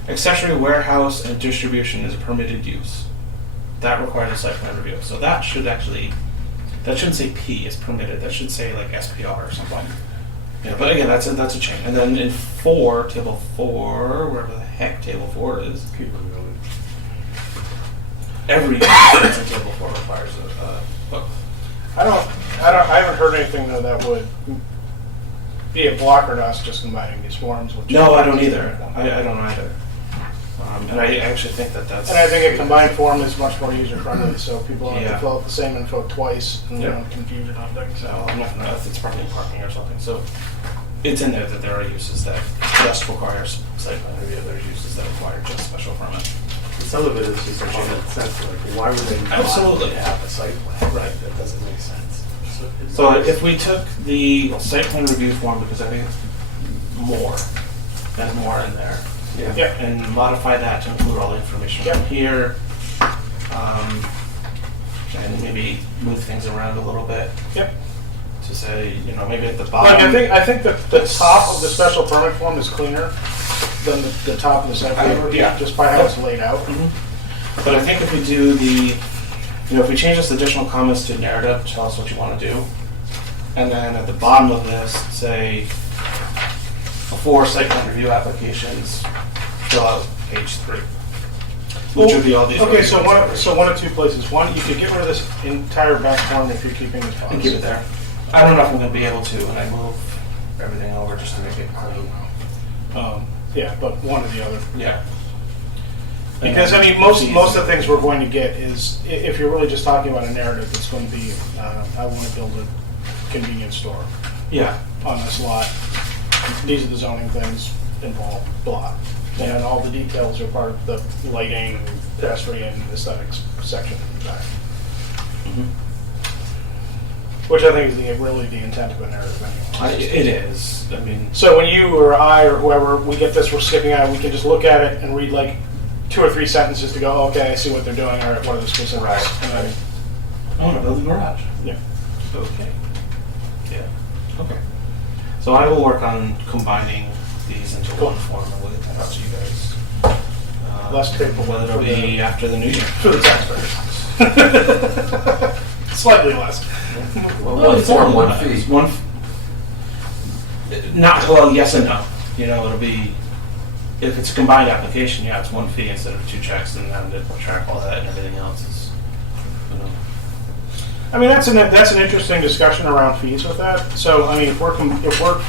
Accessory warehouse and distribution is a permitted use. That requires a site plan review. So that shouldn't say P is permitted. That should say like SPR or something. Yeah, but again, that's a change. And then in table 4, wherever the heck table 4 is, Keep on going. every use that's in table 4 requires a book. I haven't heard anything though that would be a blocker to us just combining these forms. Which No, I don't either. I don't either. And I actually think that's. And I think a combined form is much more user friendly, so people don't have Yeah. to fill out the same info twice and Yeah. confusion on things. So I'm not gonna know if it's parking or something. So it's in there that there are uses that just require site plan review. There are uses that require just special permit. Some of it is just a common sense, like, why would they not Absolutely. have a site plan? Right. That doesn't make sense. So if we took the site plan review form, because I think it's more, there's more in there, Yeah. and modify that to include all the information Yep. from here, and maybe move things around a little bit Yep. to say, maybe at the Like bottom. I think that the top of the special permit form is cleaner than the top of the site plan review, Yeah. just by how it's laid out. Mhm. But I think if we do if we change this additional comments to narrative, tell us what you want to do, and then at the bottom of this, say, before site plan review applications, fill out page 3. Which would be all these. Okay, so one of two places. One, you could get rid of this entire back form if you're keeping this box. And keep it there. I don't know if I'm going to be able to when I move everything over just to make it clean. Yeah, but one or the other. Yeah. Because I mean, most of the things we're going to get is if you're really just talking about a narrative, it's going to be I want to build a convenience store Yeah. on this lot. These are the zoning things involved, blah, and then all the details are part of the lighting, pedestrian, aesthetics section in the back. Mhm. Which I think is really the intent of a narrative anyway. It is. I mean, So when you or I or whoever, we get this, we're skipping out, we can just look at it and read like 2 or 3 sentences to go, okay, I see what they're doing, all right, what are the specifics? Right. And then, I want to build a garage. yeah. Okay. Yeah. Okay. So I will work on combining these into one form and we'll get that out to you guys. Less paperwork Whether it'll for be after the new year. For the taxpayers. Slightly less. One form, one fee. It's yes and no. It'll be, if it's a combined application, yeah, it's one fee instead of 2 checks and having to track all that and everything else is, I mean, that's an interesting discussion around fees with that. So, I mean, if we're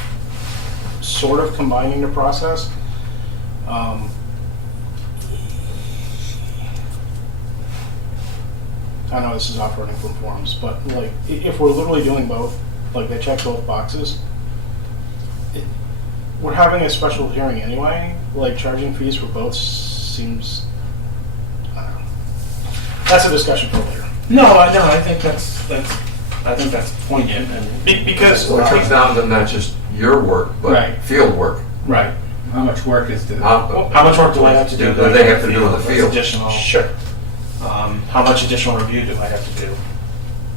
sort of combining the process, I know this is operating from forms, but like if we're literally doing both, like they check both boxes, we're having a special hearing anyway. Like charging fees for both seems, I don't know. That's a discussion for later. No, I think that's I think that's poignant and Because Well, it comes down to not just your work, but Right. field work. Right. How much work is the? how much work do I have to do? That they have to do in the What's field. Additional. sure, How much additional review do I have to do?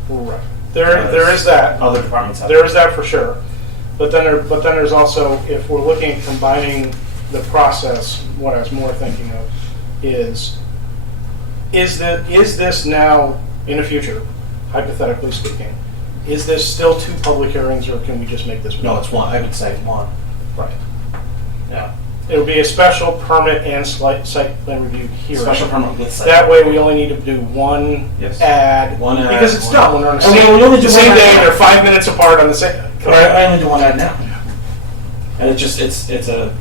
right. There is that. Other departments have. There is that for sure. But then there's also, if we're looking at combining the process, what I was more thinking of is this now, in the future, hypothetically speaking, is this still 2 public hearings, or can we just make this one? No, it's one. I would say one. Right. Yeah. It would be a special permit and site plan review hearing. Special permit with site. That way, we only need to do one Yes. ad. One ad, Because it's one- done when they're on the And we same, only do the one same ad. day, and they're 5 minutes apart on the same. But I only do one ad now. And it's a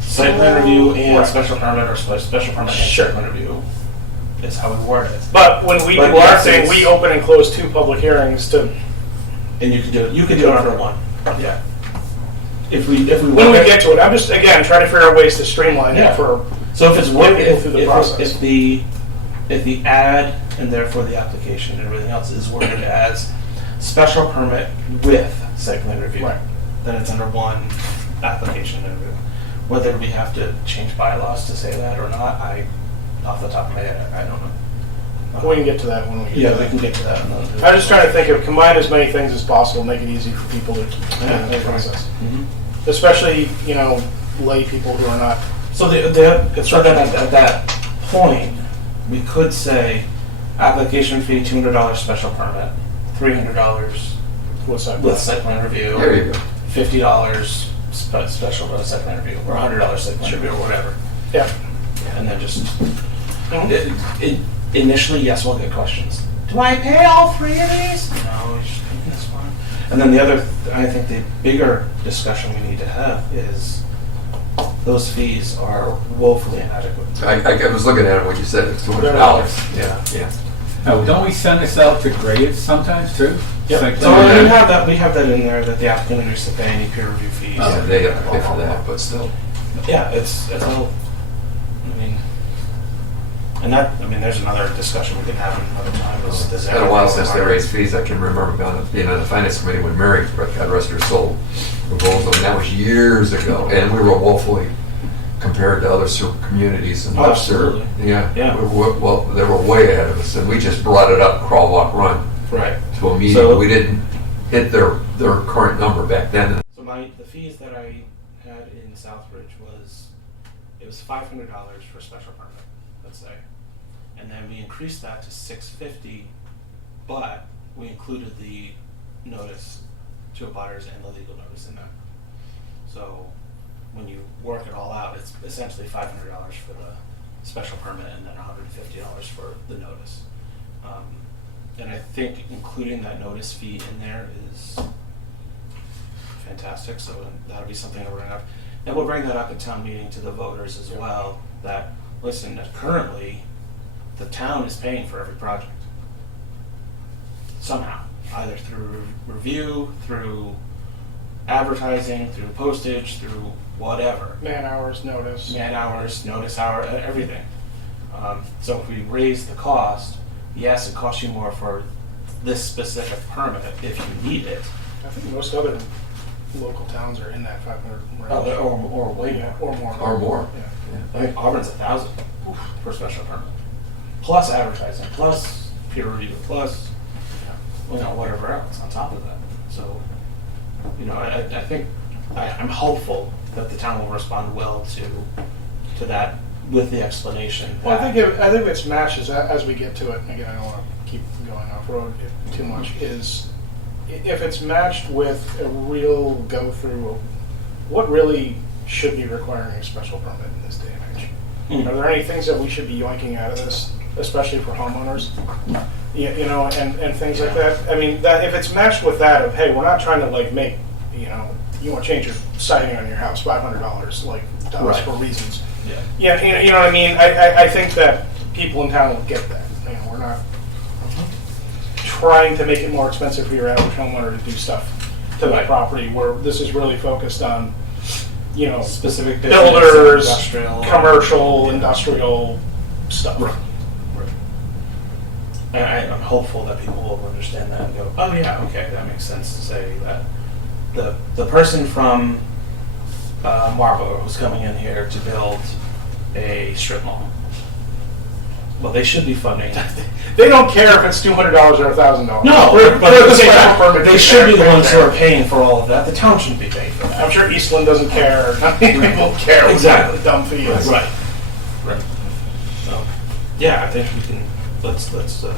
site plan review and Right. special permit or special permit and Sure. site plan review is how we word it. But when we do But our yes, thing, it's- we open and close 2 public hearings to, And you can do it. You can do it for one. Yeah. If we when work we it- get to it. I'm just, again, trying to figure out ways to streamline Yeah. it for, So if it's Get work, people through the process. if the ad and therefore the application and everything else is worded as special permit with site plan review, Right. then it's under one application and review. Whether we have to change bylaws to say that or not, off the top of my head, I don't know. we can get to that when we get Yeah, to we that. can get to that. I'm just trying to think of, combine as many things as possible, make it easy for people to Yeah, the process. Mhm. Especially, lay people who are not, So so then at that point, we could say application fee $200 special permit, $300 what's that? with site plan review. There you go. $50 special site plan review, or $100 site plan review, or whatever. Yeah. And then just Mhm. initially, yes, we'll get questions. Do I pay all 3 of these? No, you should pick this one. And then the other, I think the bigger discussion we need to have is those fees are woefully inadequate. I was looking at it when you said it's $200. Yeah, yeah. Oh, don't we send this out to grades sometimes too? Yep. Site So plan? we have that in there that the applicant agrees to pay any peer review fees. Yeah, they have to pay for that, but still. Yeah, it's a little, there's another discussion we can have another time. It's been a while since they raised fees. I can remember being on the finance committee when Mary, God rest her soul, proposed them, and that was years ago. And we were woefully compared to other communities in Oh, Webster. absolutely. Yeah. Yeah. Well, they were way ahead of us, and we just brought it up, crawl, walk, run, Right. to a meeting. So- We didn't hit their current number back then. So the fees that I had in Southbridge it was $500 for special permit, let's say. And then we increased that to $650, but we included the notice to abutters and the legal notice in that. So when you work it all out, it's essentially $500 for the special permit and then $150 for the notice. And I think including that notice fee in there is fantastic, so that'll be something that we're gonna have. And we'll bring that up at town meeting to the voters as well, that, listen, that currently, the town is paying for every project. Somehow, either through review, through advertising, through postage, through whatever. Man hours, notice. Man hours, notice hour, everything. So if we raise the cost, yes, it costs you more for this specific permit if you need it, I think most other local towns are in that 500 range. or way Yeah, more. or more. Or more. Yeah. I think Auburn's 1,000 for special permit, plus advertising, plus peer review, plus whatever else on top of that. So, I think I'm hopeful that the town will respond well to that with the explanation. Well, that- I think it's matched as we get to it, and again, I don't want to keep going off road too much, is if it's matched with a real go-through of what really should be requiring a special permit in this day and age. Hmm. Are there any things that we should be yoinking out of this, especially for homeowners? And things like that. I mean, that if it's matched with that of, hey, we're not trying to make, you want to change your siding on your house, $500, Right. for reasons. Yeah. Yeah, you know what I mean? I think that people in town will get that. We're not trying to make it more expensive for your average homeowner to do stuff to the Right. property, where this is really focused on, Specific business, builders, industrial, commercial, industrial stuff. Right. I'm hopeful that people will understand that and go, oh yeah, okay, that makes sense to say that the person from Marlboro who's coming in here to build a strip mall, well, they should be funding. They don't care if it's $200 or $1,000. No, but at the same time, they should be the ones who are paying for all of that. The town shouldn't be paying for that. I'm sure Eastland doesn't care. They won't care what Exactly. the dumb fee is. Right. So, yeah, I think we can. Let's. All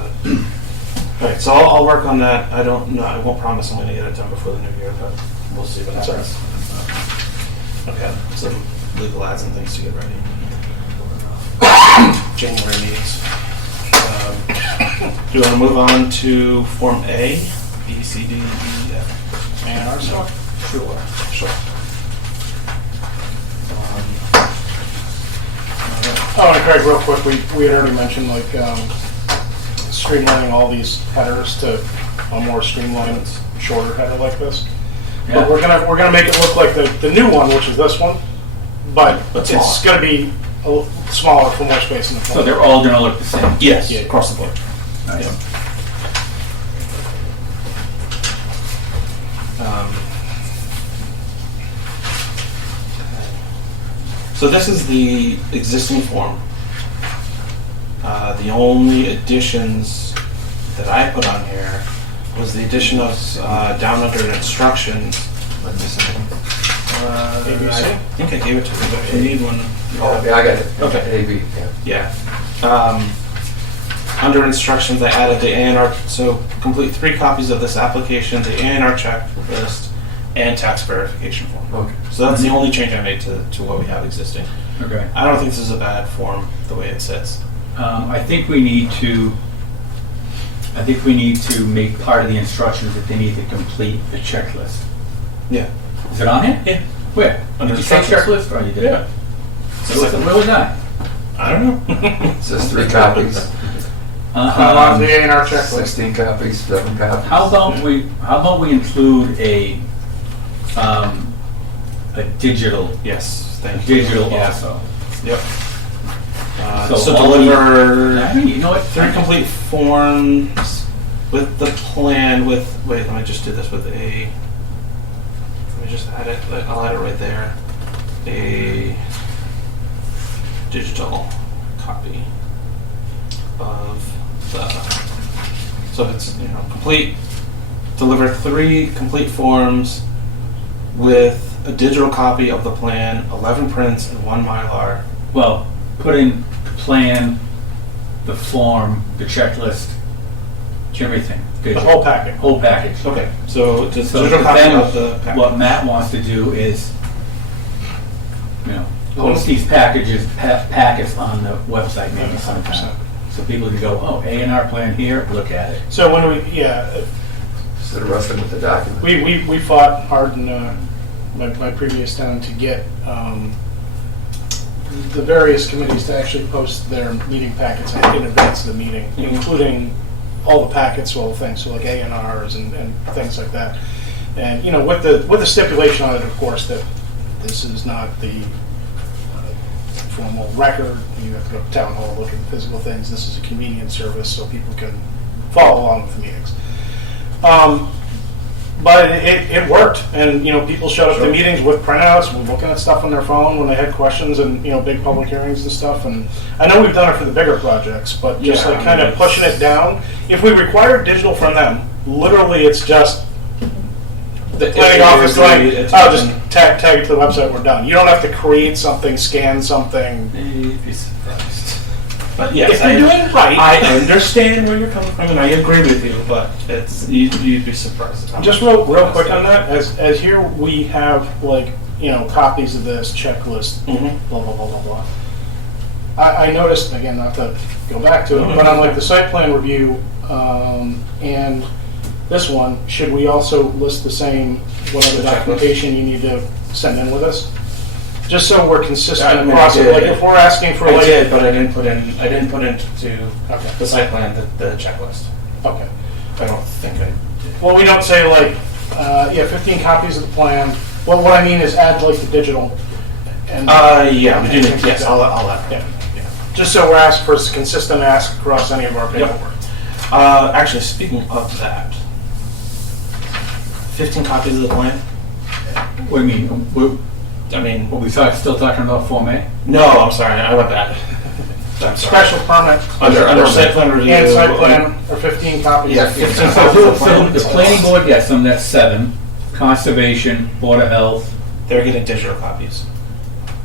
right. So I'll work on that. I don't know. I won't promise I'm going to get it done before the new year, but we'll see what That's happens. Okay. Some legal ads and things to get ready. January meetings. Do you want to move on to Form A, B, C, D, E, F? And our stuff? Sure. Oh, and Craig, real quick, we had already mentioned like streamlining all these headers to a more streamlined, shorter header like this. Yeah. But we're gonna make it look like the new one, which is this one, but But it's smaller. gonna be a little smaller for more space in the So front. they're all gonna look the same. Yes, Yeah. across the board. Nice. So this is the existing form. The only additions that I put on here was the addition of down under instructions. I think I gave it to you, but if you need one. Oh, yeah, I got it. Okay. A, B, yeah. Yeah. Under instructions, I added the A&R, so complete 3 copies of this application, the A&R checklist, and tax verification form. Okay. So that's the only change I made to what we have existing. Okay. I don't think this is a bad form, the way it sits. I think we need to make part of the instructions that they need to complete the checklist. Yeah. Is it on here? Yeah. Where? Under Did you say instructions. checklist? Oh, you did? Yeah. Where was I? I don't know. It says 3 copies, On the A&R checklist. 16 copies, 7 copies. How about we include a digital Yes, thank you. digital Yeah. also? Yep. So So all deliver I mean, you know what? 3 complete forms with the plan with, wait, let me just do this with let me just add it, I'll add it right there. A digital copy of so it's, complete, deliver 3 complete forms with a digital copy of the plan, 11 prints and 1 Mylar. Well, put in the plan, the form, the checklist, everything. The whole packet. Whole package. Okay, so just So digital copy then of the package. what Matt wants to do is, post these packets on the website maybe 100%. sometime. So people can go, oh, A&R plan here, look at it. So when Instead of wrestling with the document. we fought hard in my previous town to get the various committees to actually post their meeting packets in advance of the meeting, including all the packets, all the things, so like A&Rs and things like that. And with the stipulation on it, of course, that this is not the formal record. You have to go to town hall, look at the physical things. This is a convenience service, so people can follow along with the meetings. But it worked, and people showed up to meetings with printouts, and looking at stuff on their phone when they had questions, and big public hearings and stuff. And I know we've done it for the bigger projects, but just Yeah, like kind of pushing it down. If we require digital from them, literally it's just the planning office going, oh, just tag it to the website, we're done. You don't have to create something, scan something. You'd be surprised. But yes, If you're doing it right. I understand where you're coming from, and I agree with you. But you'd be surprised. Just real quick on that, as here we have copies of this checklist, Mhm. blah blah blah blah blah. I noticed, again, not to go back to it, but on the site plan review and this one, should we also list the same whatever The checklist. documentation you need to send in with us? Just so we're consistent I mean, across I it. did. Like if we're asking for I did, but I didn't put into Okay. the site plan the checklist. Okay. I don't think I did. Well, we don't say 15 copies of the plan. Well, what I mean is add the digital. And Yeah, we do. Yes, I'll add. Yeah. Just so we're asked for a consistent ask across any of our paperwork. Actually, speaking of that, 15 copies of the plan. What do you mean? I mean, What we still talking about Form A? no, I'm sorry, I went back. I'm sorry. Special permit. Under site plan review. And site plan, or 15 copies. Yeah, of 15 each. copies. So the planning board gets them, that's 7. Conservation, Board of Health, They're getting digital copies.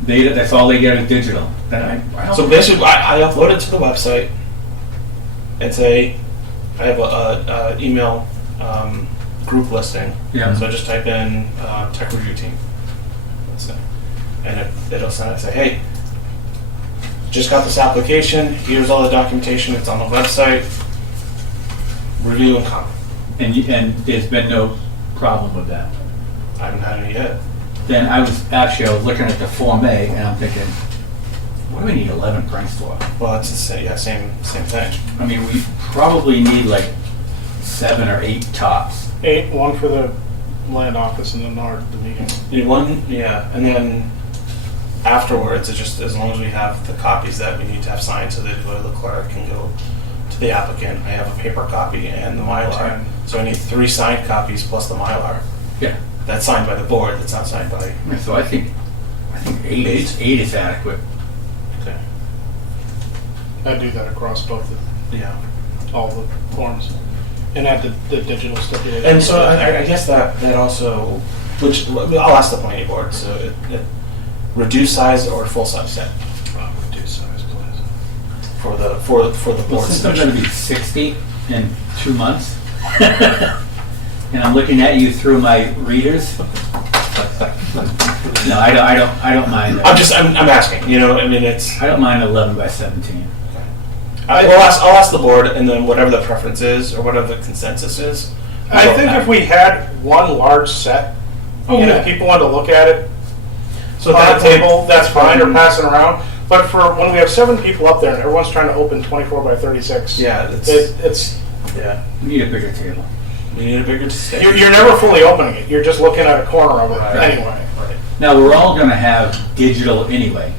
that's all they get is digital. Then I don't- So basically, I upload it to the website. It's I have a email group listing. Yeah. So I just type in tech review team. That's it. And it'll send it, say, hey, just got this application. Here's all the documentation. It's on the website. Review and comment. and there's been no problem with that. I haven't had any yet. Then I was looking at the Form A and I'm thinking, what do we need 11 prints for? Well, it's the same thing. I mean, we probably need like 7 or 8 tops. 8, 1 for the land office and then the meeting. You need one, yeah, and then afterwards, it's just as long as we have the copies that we need to have signed, so they go to the clerk and go to the applicant. I have a paper copy and the Mylar, 10. so I need 3 signed copies plus the Mylar. Yeah. That's signed by the board. That's not signed by. So I think 8 is adequate. Okay. I do that across both Yeah. all the forms. And add the digital stipulation. And so I guess that also, which I'll ask the planning board. So it reduce size or full size set Reduce size, please. for the Well, board since I'm submission. going to be 60 in 2 months, and I'm looking at you through my readers. No, I don't mind. I'm asking. You know, I mean, it's. I don't mind 11 by 17. I'll ask the board, and then whatever the preference is or whatever the consensus is. I think if we had one large set, and if people wanted to look at it so on that the table, that's fine, or pass it around. But for when we have 7 people up there and everyone's trying to open 24 by 36, Yeah, it's yeah. We need a bigger table. We need a bigger display. you're never fully opening it. You're just looking at a corner of it Right. anyway. Right. Now, we're all going to have digital anyway.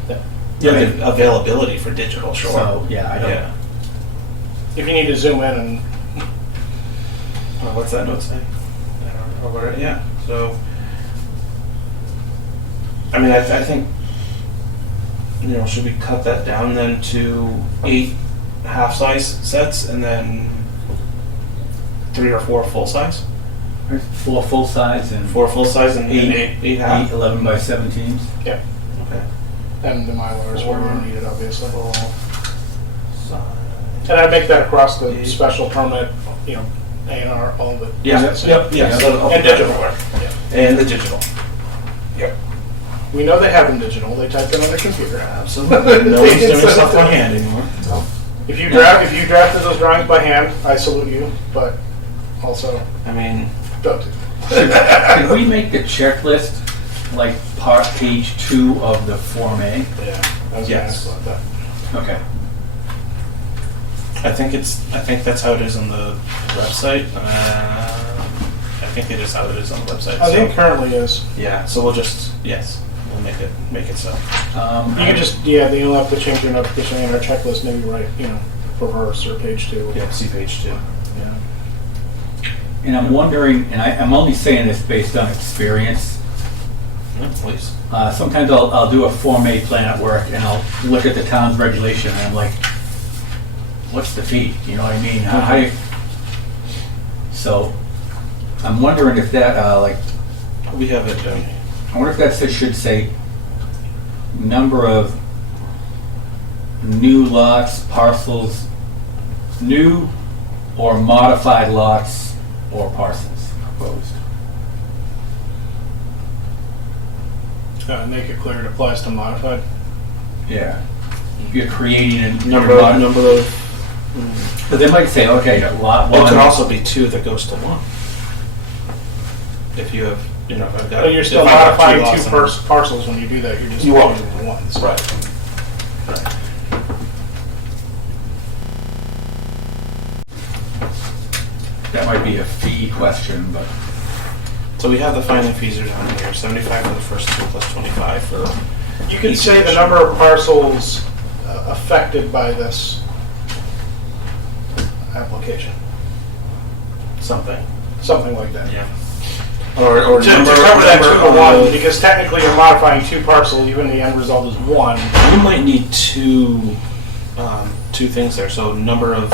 Yeah, the availability for digital, sure. So, yeah, I don't. Yeah. If you need to zoom in and What's that note say? Or whatever. Yeah. So, I mean, I think, you know, should we cut that down then to 8 half-size sets and then 3 or 4 full-size? 4 full size and 4 full-size and 8 half? 11 by 17s. yeah, Okay. and the Mylars where you need it, obviously. Full size. And I make that across the special permit, you know, A&R, all of it. Yeah. Yep. Yeah. So And digital. Yeah. And the digital. Yep. We know they have them digital. They type them on the computer. Absolutely. No one's doing stuff by hand anymore. If you drafted those drawings by hand, I salute you. But also, I mean, don't do. Can we make the checklist like page 2 of the Form A? Yeah, I was Yes. gonna ask about that. Okay. I think that's how it is on the website. I think it is how it is on the website. I so- think currently is. Yeah. So we'll make it so. You can just you'll have to change your notification in our checklist. Maybe write reverse or page 2. Yeah. See page 2. Yeah. And I'm wondering, and I'm only saying this based on experience. Yeah, please. Sometimes I'll do a Form A plan at work and I'll look at the town's regulation and I'm like, what's the fee? You know what I mean? How do you... So I'm wondering if that, We have it. I wonder if that should say number of new lots, parcels, new or modified lots or parcels proposed. Make it clear it applies to modified. Yeah. You're creating a Number of. But they might say, okay, lot Well, it one. could also be 2 that goes to 1. If you have, if I've got. But you're still if I've got modifying lots 2 and- parcels when you do that. You're just You won't. doing the ones. Right. Right. That might be a fee question, but So we have the filing fees are down here. 75 for the first 2 plus 25 for. You could each say the section. number of parcels affected by this. application, something. something like that. Yeah. Or To cover that 2-to-1, because technically you're modifying two parcels, even the end result is one. you might need two things there. So number of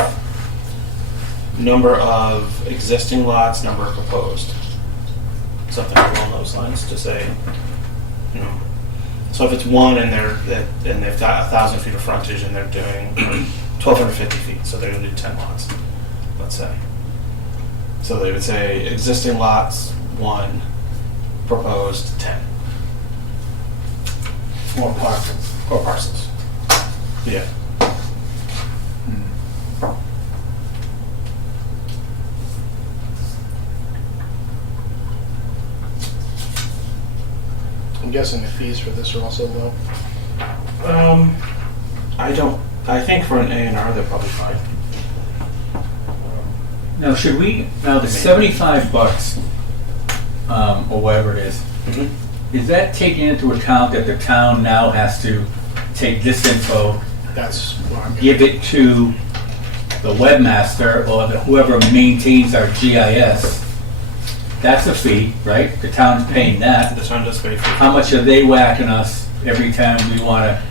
existing lots, number of proposed. Something along those lines to say, you know. So if it's one and they've got 1,000 feet of frontage and they're doing 1,250 feet, so they're going to do 10 lots, let's say. So they would say existing lots 1, proposed 10. More parcels. Or parcels. Yeah. I'm guessing the fees for this are also low. I think for an A&R they're probably fine. Now, the $75, or whatever it is, is that taking into account that the town now has to take this info, That's what I'm give it to the webmaster or whoever maintains our GIS? That's a fee, right? The town's paying that. The town does pay for How much are they whacking us every time we want to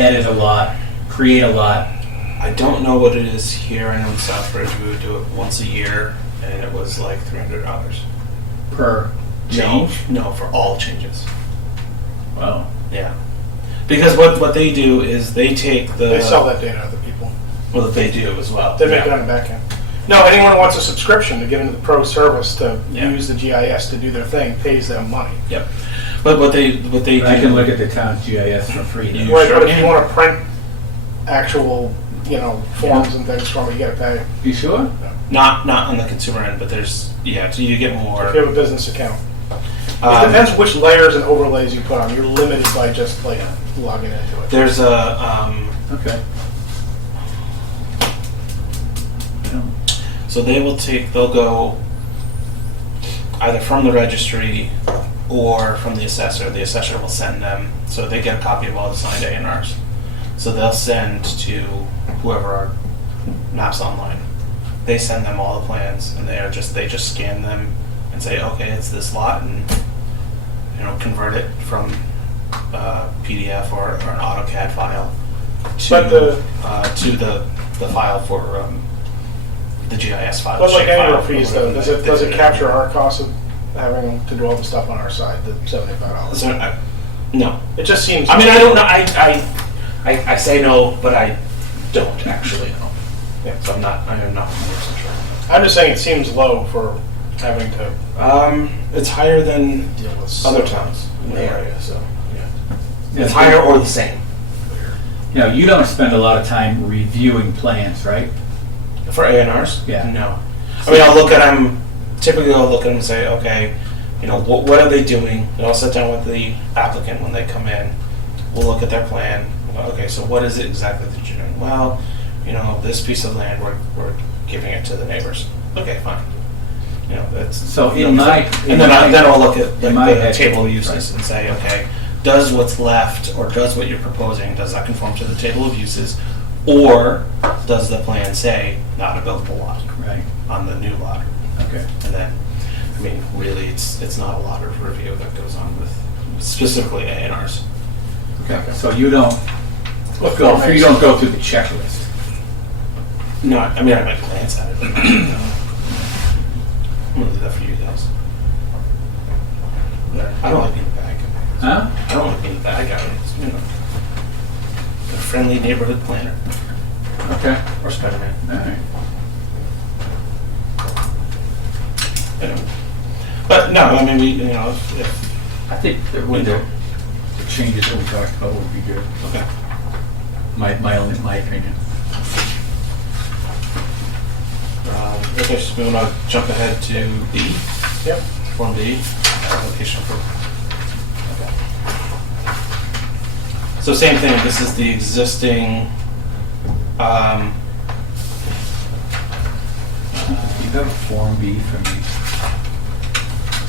edit a lot, create a lot? I don't know what it is here. I know in Southbridge we would do it once a year, and it was like $300 Per change? No, for all changes. Wow. Yeah, because what they do is they take the. They sell that data to other people. Well, they do as well. They make yeah. it on the back end. No, anyone who wants a subscription to get into the pro service to Yeah. use the GIS to do their thing pays them money. Yep. But what they do. I can look at the town's GIS for free. You now. Right, sure but if can. you want to print actual, forms and things from it, you got to pay. You sure? Not on the consumer end, but there's so you get more. If you have a business account. It um, depends which layers and overlays you put on. You're limited by just logging into it. There's a Okay. so they'll go either from the registry or from the assessor. The assessor will send them, so they get a copy of all the signed A&Rs. So they'll send to whoever our maps online. They send them all the plans, and they just scan them and say, okay, it's this lot, and convert it from PDF or an AutoCAD file to the file for the GIS file. But like shape annual file, fees, or though, whatever does it they capture our cost of having to do all the stuff on our side, the $75? So, no. It just seems. I mean, I don't know. I say no, but I don't actually know. Yeah. So I am not 100% sure. I'm just saying it seems low for having to It's higher than deal with other towns in the Yeah. area, so yeah. Yeah, It's higher or the same. You don't spend a lot of time reviewing plans, right? For A&Rs? Yeah. No. I mean, I'll look at them, typically I'll look at them and say, okay, what are they doing? And I'll sit down with the applicant when they come in. We'll look at their plan. We'll go, okay, so what is it exactly that you're doing? Well, this piece of land, we're giving it to the neighbors. Okay, fine. That's So then I'll look at in my the head, table of uses right. and say, okay, does what's left or does what you're proposing, does that conform to the table of uses, or does the plan say not a buildable lot Right. on the new lot? Okay. And then, I mean, really, it's not a lot of review that goes on with specifically A&Rs. Okay. So you don't go through the checklist. No, I mean, I might glance at it, but I'm gonna do that for you guys. I don't like being the bad guy. Huh? I don't like being the bad guy. It's, a friendly neighborhood planner Okay. or Spider-Man. All right. But no, I mean, we, if I think the changes that we talked about would be good. okay. My opinion. Okay, so we want to jump ahead to D. Yep. Form D, application for. Okay. So same thing. This is the existing. You have a Form B for me.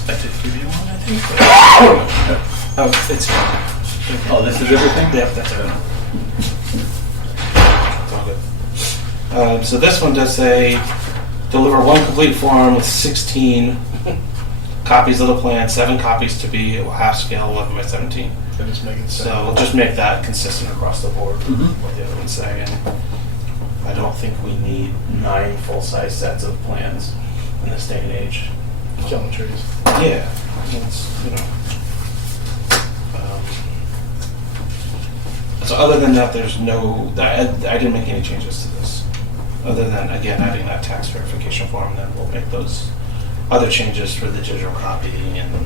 I did give you one, I think. Oh, it's here. Oh, this is everything? Yep, that's everything. It's all good. So this one does say, deliver one complete form with 16 copies of the plan, 7 copies to be half scale, 11 by 17. And just make it So simple. we'll just make that consistent across the board with Mhm. what the other ones say. And I don't think we need 9 full-size sets of plans in this day and age. Killing trees. Yeah, it's, you know. So other than that, there's no, I didn't make any changes to this. Other than, again, adding that tax verification form, and then we'll make those other changes for the digital copy and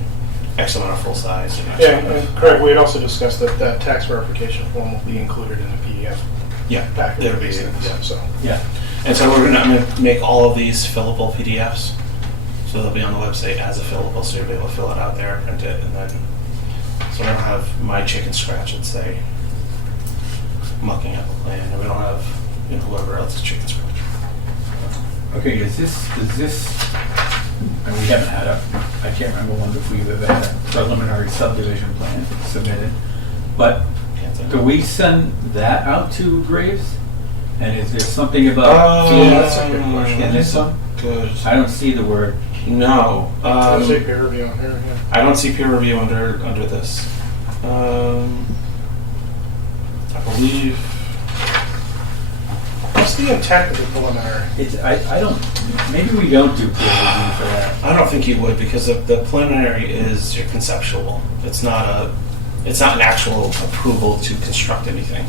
X amount of full size. And X Yeah, amount of- and Craig, we had also discussed that that tax verification form will be included in the PDF Yeah, package. there'll be, Yeah, yeah. so. Yeah. And so I'm gonna make all of these fillable PDFs. So they'll be on the website as a fillable, so you'll be able to fill it out there, print it, and then, so I don't have my chicken scratch and say, mucking up a plan, and we don't have, you know, whoever else's chicken scratch. Okay, is this, and we haven't had I can't remember when if we've ever had a preliminary subdivision plan submitted, but Can't say. do we send that out to Graves? And is there something about fees that's a good question. in this one? Good. I don't see the word. No. I say peer review on here, yeah. I don't see peer review under this. I believe. What's the intent of the preliminary? I don't, maybe we don't do peer review for that. I don't think you would, because the preliminary is your conceptual. It's not an actual approval to construct anything.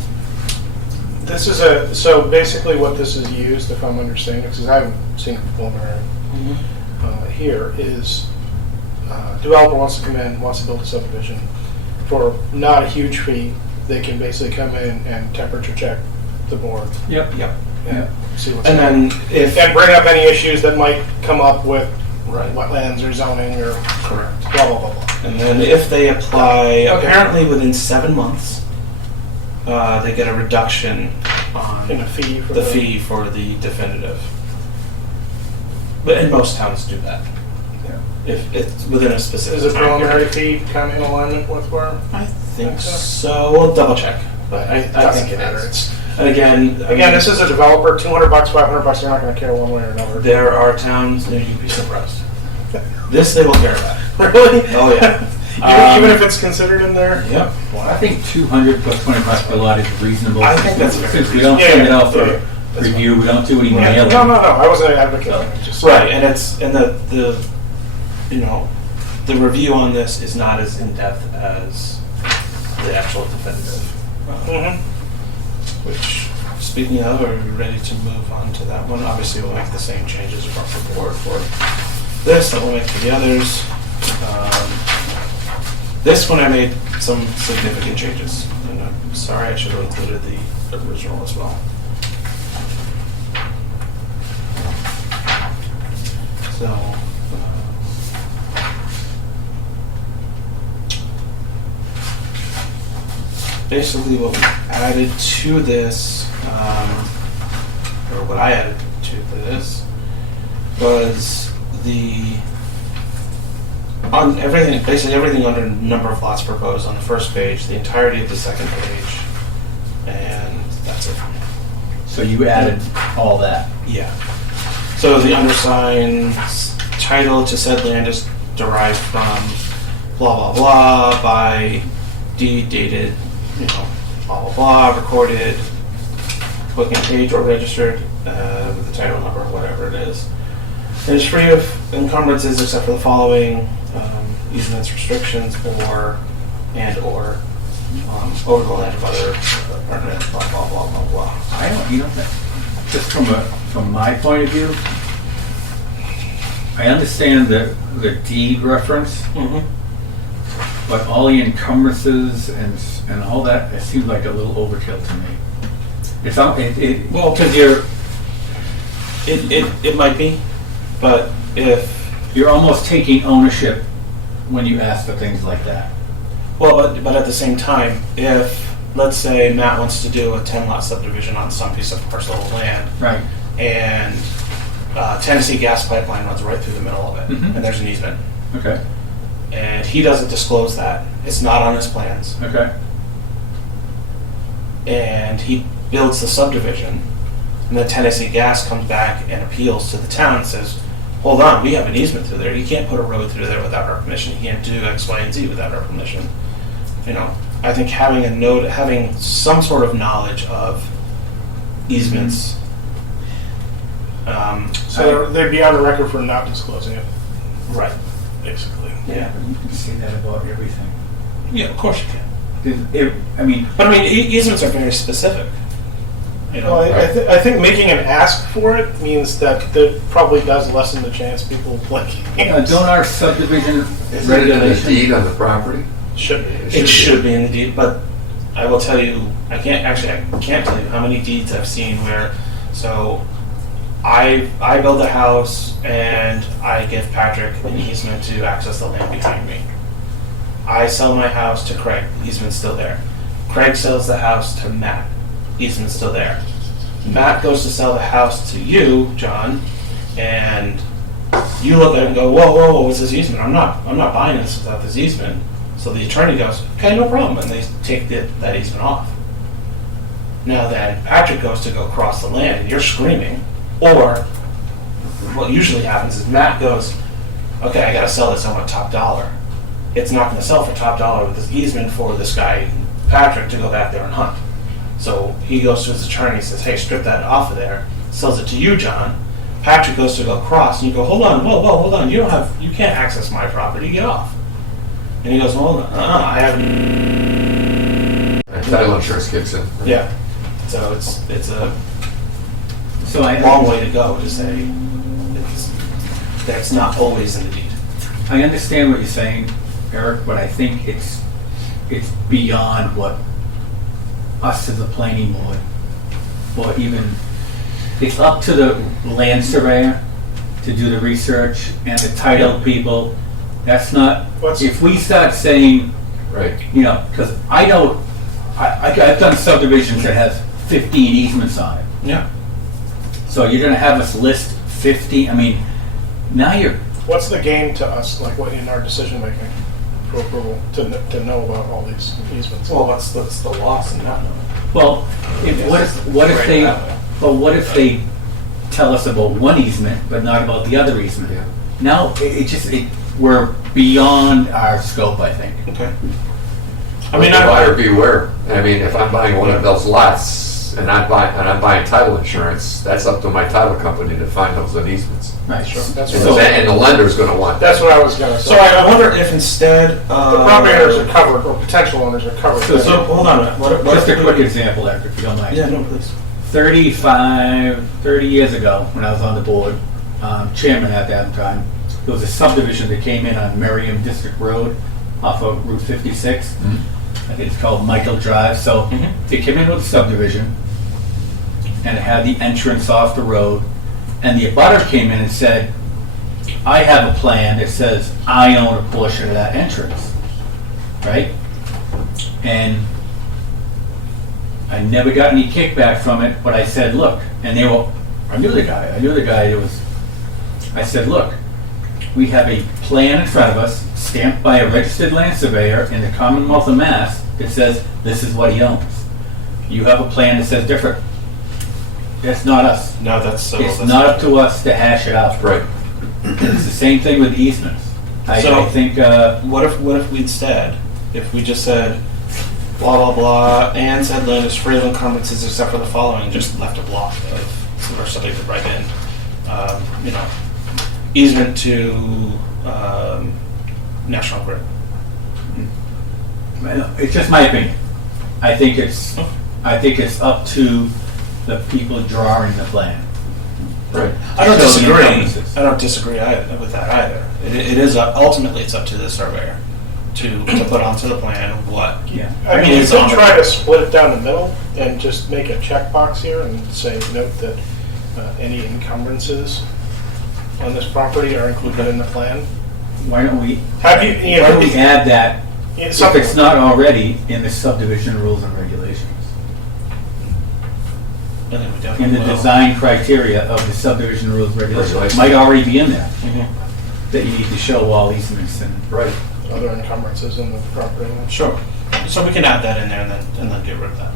This is so basically what this is used, if I'm understanding, because I haven't seen a preliminary here, is developer wants to come in, wants to build a subdivision for not a huge fee. They can basically come in and temperature check the board Yep. Yep. and see what's And going then if and bring up any issues that might come up with right, wetlands or zoning or correct. blah, blah, blah, blah. And then if they apply, Okay. apparently within 7 months, they get a reduction on And a fee for the fee for the definitive. But and most towns do that. Yeah. If it's within a specific Is a time preliminary period. fee kind of in alignment with where? I think Okay. so. We'll double check, but I Doesn't think it matter. is. It's- And again, Again, this is a developer, $200, $500, they're not going to care one way or another. there are towns, you'd be surprised. This they will care about. Really? Oh, yeah. Even if it's considered in there? Yep. I think 200 plus 25 per lot is reasonable. I think that's very Since we don't reasonable. send it Yeah, out for yeah, that's review, we don't do any Yeah. mailing. No, I wasn't advocating it. Just Right, and the you know, the review on this is not as in depth as the actual definitive. Mhm. Which, speaking of, are we ready to move on to that one? Obviously, we'll make the same changes across the board for this that we'll make for the others. This one I made some significant changes, and I'm sorry I should have included the original as well. So, basically what we added to this, or what I added to this, was on everything, basically everything under number of lots proposed on the first page, the entirety of the second page, and that's it. So you added all that. Yeah. So the undersigned title to said land is derived from blah, blah, blah, by deed dated, you know, blah, blah, blah, recorded, booking page or registered with the title number, whatever it is. It is free of encumbrances except for the following easements, restrictions, or over the land of other permanent, blah, blah, blah, blah, blah. I don't, you know, just from my point of view, I understand the deed reference, Mm-hmm. but all the encumbrances and all that, it seems like a little overkill to me. It's all, Well, because you're It might be, but if almost taking ownership when you ask for things like that. well, but at the same time, if let's say Matt wants to do a 10-lot subdivision on some piece of parcel of land, Right. and Tennessee gas pipeline runs right through the middle of it, Mhm. and there's an easement, Okay. and he doesn't disclose that. It's not on his plans, Okay. and he builds the subdivision. And then Tennessee Gas comes back and appeals to the town and says, hold on, we have an easement through there. You can't put a road through there without our permission. You can't do X, Y, and Z without our permission. You know, I think having some sort of knowledge of easements. So they'd be on the record for not disclosing it, Right. basically. Yeah. You can say that about everything. Yeah, of course you can. But But easements are very specific. You know, Well, I think making an ask for it means that it probably does lessen the chance people like don't our subdivision Isn't it in the regulations? deed on the property? should be. it should be in the deed, but I will tell you, I can't tell you how many deeds I've seen where, so I build a house and I give Patrick an easement to access the land behind me. I sell my house to Craig, the easement's still there. Craig sells the house to Matt, easement's still there. Matt goes to sell the house to you, John, and you look at it and go, whoa, what's this easement? I'm not buying this without this easement. So the attorney goes, okay, no problem, and they take that easement off. Now then, Patrick goes to go cross the land, and you're screaming, or what usually happens is Matt goes, okay, I gotta sell this, I want top dollar. It's not gonna sell for top dollar with this easement for this guy, Patrick, to go back there and hunt. So he goes to his attorney and says, hey, strip that off of there, sells it to you, John. Patrick goes to go cross, and you go, hold on, hold on, you can't access my property, get off. And he goes, well, I haven't. And title insurance kicks in. Yeah. So it's a So long way to go to say that's not always in the deed. I understand what you're saying, Eric, but I think it's beyond what us as a planning board, or even, it's up to the land surveyor to do the research and the title people. That's not, if we start saying, Right. you know, because I've done subdivisions that have 15 easements on it. Yeah. So you're gonna have us list 50, I mean, now you're, What's the gain to us, like what in our decision making for approval to know about all these easements? Well, what's the loss in not knowing? well, what if they tell us about one easement, but not about the other easement? Yeah. Now, we're beyond our scope, I think. Okay. I mean, buyer beware. I mean, if I'm buying one of those lots and I'm buying title insurance, that's up to my title company to find those easements. Right, sure. That's And, what, and the lender's going to want that. that's what I was gonna say. So I wonder if instead The property owners are covered, or potential owners are covered. So hold on a minute. What Just if a quick example, Eric, if you don't mind. Yeah, no, please. 30 years ago, when I was on the board, chairman at that time, there was a subdivision that came in on Merriam District Road off of Route 56. I think it's called Michael Drive. So they came in with a subdivision, and it had the entrance off the road, and the abutter came in and said, I have a plan that says I own a portion of that entrance, right? And I never got any kickback from it, but I said, look, and I knew the guy that was, I said, look, we have a plan in front of us, stamped by a registered land surveyor in the Commonwealth of Mass, that says this is what he owns. You have a plan that says different. That's not us. No, that's It's not up to us to hash it out. Right. It's the same thing with easements. I think, What if we instead, if we just said blah blah blah, and said land is free of encumbrances except for the following, just left a block of, or somebody could write in, easement to National Grid. it's just my opinion. I think it's up to the people drawing the plan. Right. I don't So the disagree. encumbrances. I don't disagree with that either. It is ultimately it's up to the surveyor to put onto the plan what. Yeah. I mean, you it's could on the- try to split it down the middle and just make a checkbox here and say, note that any encumbrances on this property are included in the plan. Why don't we Have you, why don't we add that if something, it's not already in the subdivision rules and regulations? I think we In definitely the will. design criteria of the subdivision rules and regulations. Regulations. Might already be in there, Mhm. that you need to show all easements and. Right. other encumbrances in the property. Sure. So we can add that in there and then get rid of that.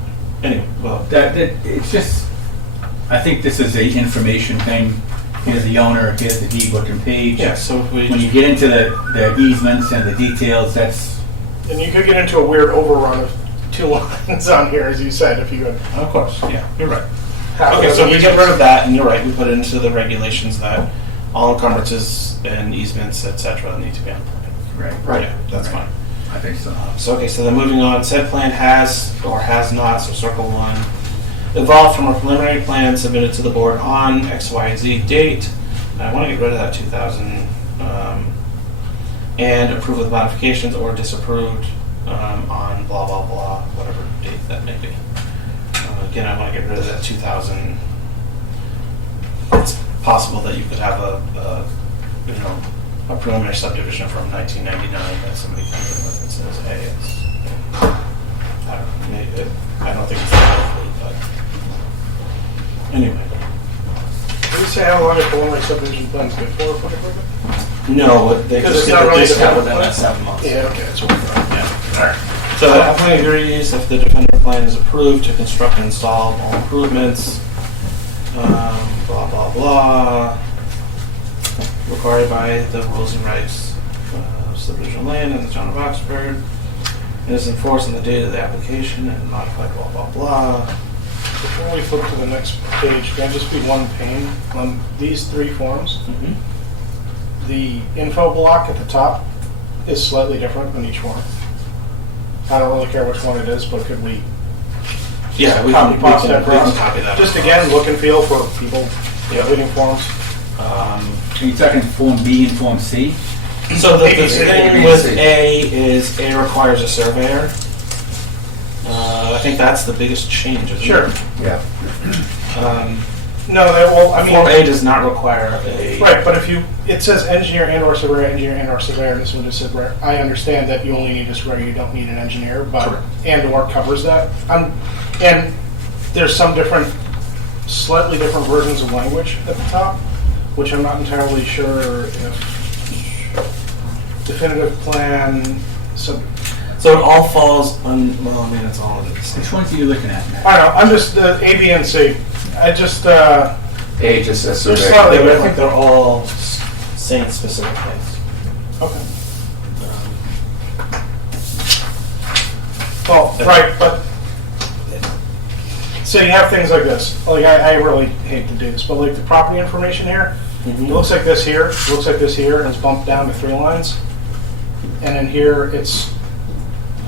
Anyway, well, It's just, I think this is a information thing. Here's the owner, here's the deed book and page. Yeah, so if we When you get into the easements and the details, that's, And you could get into a weird overrun of 2 lines on here, as you said, if you could. of course, yeah, you're right. have Okay, those so we get easements. rid of that, and you're right, we put it into the regulations that all encumbrances and easements, et cetera, need to be on the plan. right. Yeah, that's Right. fine. I think so. So, okay, so then moving on, said plan has or has not, so circle 1, evolved from a preliminary plan submitted to the board on X, Y, and Z date. I want to get rid of that 2000, and approve with modifications or disapproved on blah, blah, blah, whatever date that may be. Again, I want to get rid of that 2000. It's possible that you could have a preliminary subdivision from 1999 that somebody comes in with and says, hey, it's, I don't know, maybe I don't think it's that likely, but anyway. Did you say how long a preliminary subdivision plan's good for? No, but they Because just it's get not the really discount developed within that plan? 7 months. Yeah, okay, that's what we're doing. Yeah. All right. So the applicant agrees if the definitive plan is approved to construct and install all improvements, blah, blah, blah, required by the rules and regs of subdivision land in the town of Oxford, and is enforced on the date of the application and modified, blah, blah, blah. Before we flip to the next page, can I just be one pane on these 3 forms? Mm-hmm. The info block at the top is slightly different on each form. I don't really care which one it is, but could we Yeah, we copy can paste that across? copy that. Just across. again, look and feel for people Yeah. reading forms. Are you talking Form B and Form C? So the ABC. thing with A is A requires a surveyor. I think that's the biggest change, isn't Sure. it? Yeah. No, I mean, Form A does not require a. right, but if it says engineer and or surveyor, and this one just said, where I understand that you only need a surveyor, you don't need an engineer, but, Correct. and or covers that. And there's some slightly different versions of language at the top, which I'm not entirely sure if definitive plan, So it all falls on, well, I mean, it's all of it. Which ones are you looking at, Matt? I don't know, I'm just, the A, B, and C, I just, A just says They're survey. slightly- I think they're all saying specific things. okay. Well, right, but, so you have things like this, like, I really hate to do this, but like the property information here, it looks like this here, it looks like this here, and it's bumped down to 3 lines. And then here, it's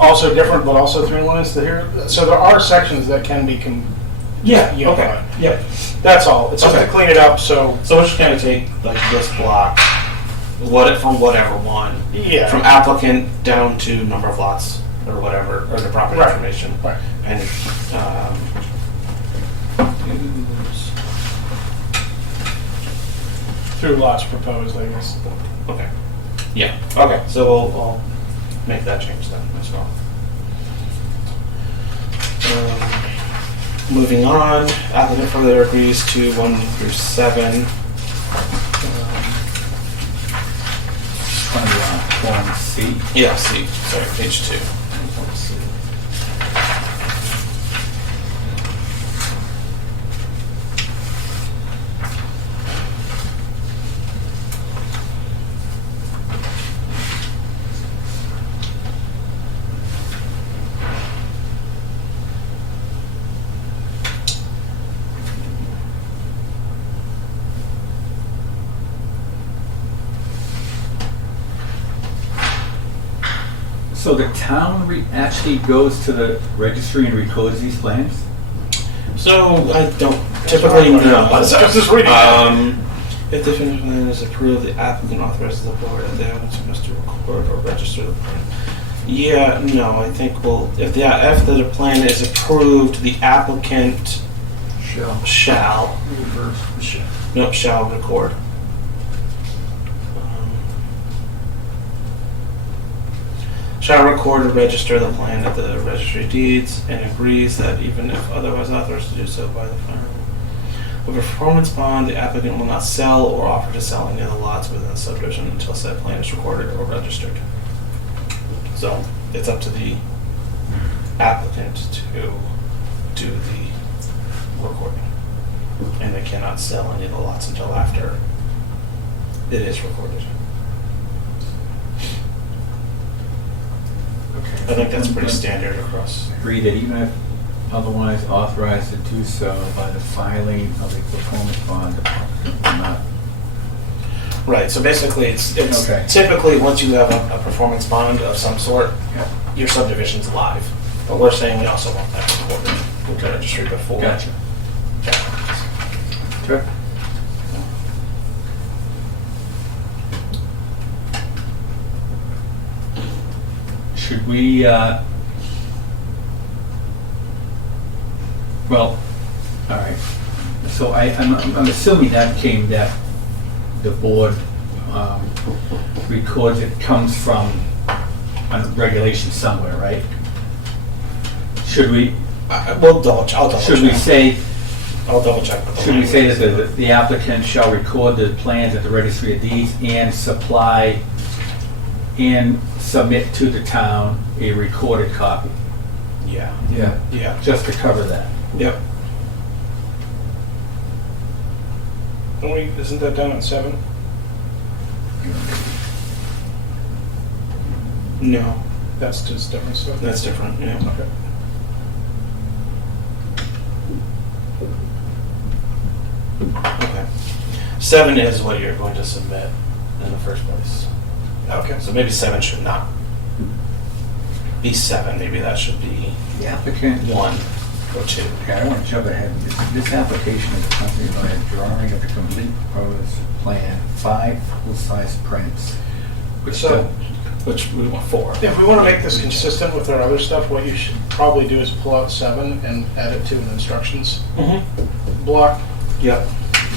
also different, but also 3 lines to here. So there are sections that can be, Yeah, Yeah. okay, yeah. that's all, it's just to Okay. clean it up, so, So we're just gonna take like this block, from whatever one, yeah. from applicant down to number of lots or whatever, or the property Right. information. Right. And, Through lots proposed, I guess. okay, yeah, okay, so we'll make that change then as well. Moving on, applicant further agrees to 1 through 7. Form C. Yeah, C, sorry, page 2. So the town actually goes to the registry and records these plans? So I don't typically know. Just reading it. If the definitive plan is approved, the applicant authorizes the board and the applicant must record or register the plan. Yeah, no, I think if the plan is approved, the applicant shall record. Shall record or register the plan at the registry of deeds and agrees that even if otherwise authorized to do so by the final. With a performance bond, the applicant will not sell or offer to sell any of the lots within the subdivision until said plan is recorded or registered. So it's up to the applicant to do the recording. and they cannot sell any of the lots until after it is recorded. Okay. I think that's pretty standard across. Agree that even if otherwise authorized to do so by the filing of a performance bond, will not. Right, so basically it's Okay. typically once you have a performance bond of some sort, Yeah. your subdivision's live. But we're saying we also want that recorded with the registry before. Gotcha. Sure. Should we, well, all right. So I'm assuming that the board records it comes from a regulation somewhere, right? Should we, I'll double check. should we say, I'll double check. with the should we say language. that the applicant shall record the plans at the registry of deeds and supply and submit to the town a recorded copy? Yeah, Yeah. yeah, Just to cover that. yep. Isn't that down at 7? No, That's just different stuff? that's different, yeah. Okay. Okay. 7 is what you're going to submit in the first place. Okay. So maybe 7 should not be 7. Maybe that should be The applicant, 1 or 2. okay, I want to jump ahead. This application is accompanied by a drawing of the complete proposed plan, 5 full-size prints. Which So- Which we want 4. If we want to make this consistent with our other stuff, what you should probably do is pull out 7 and add it to an instructions Mm-hmm. block, Yep.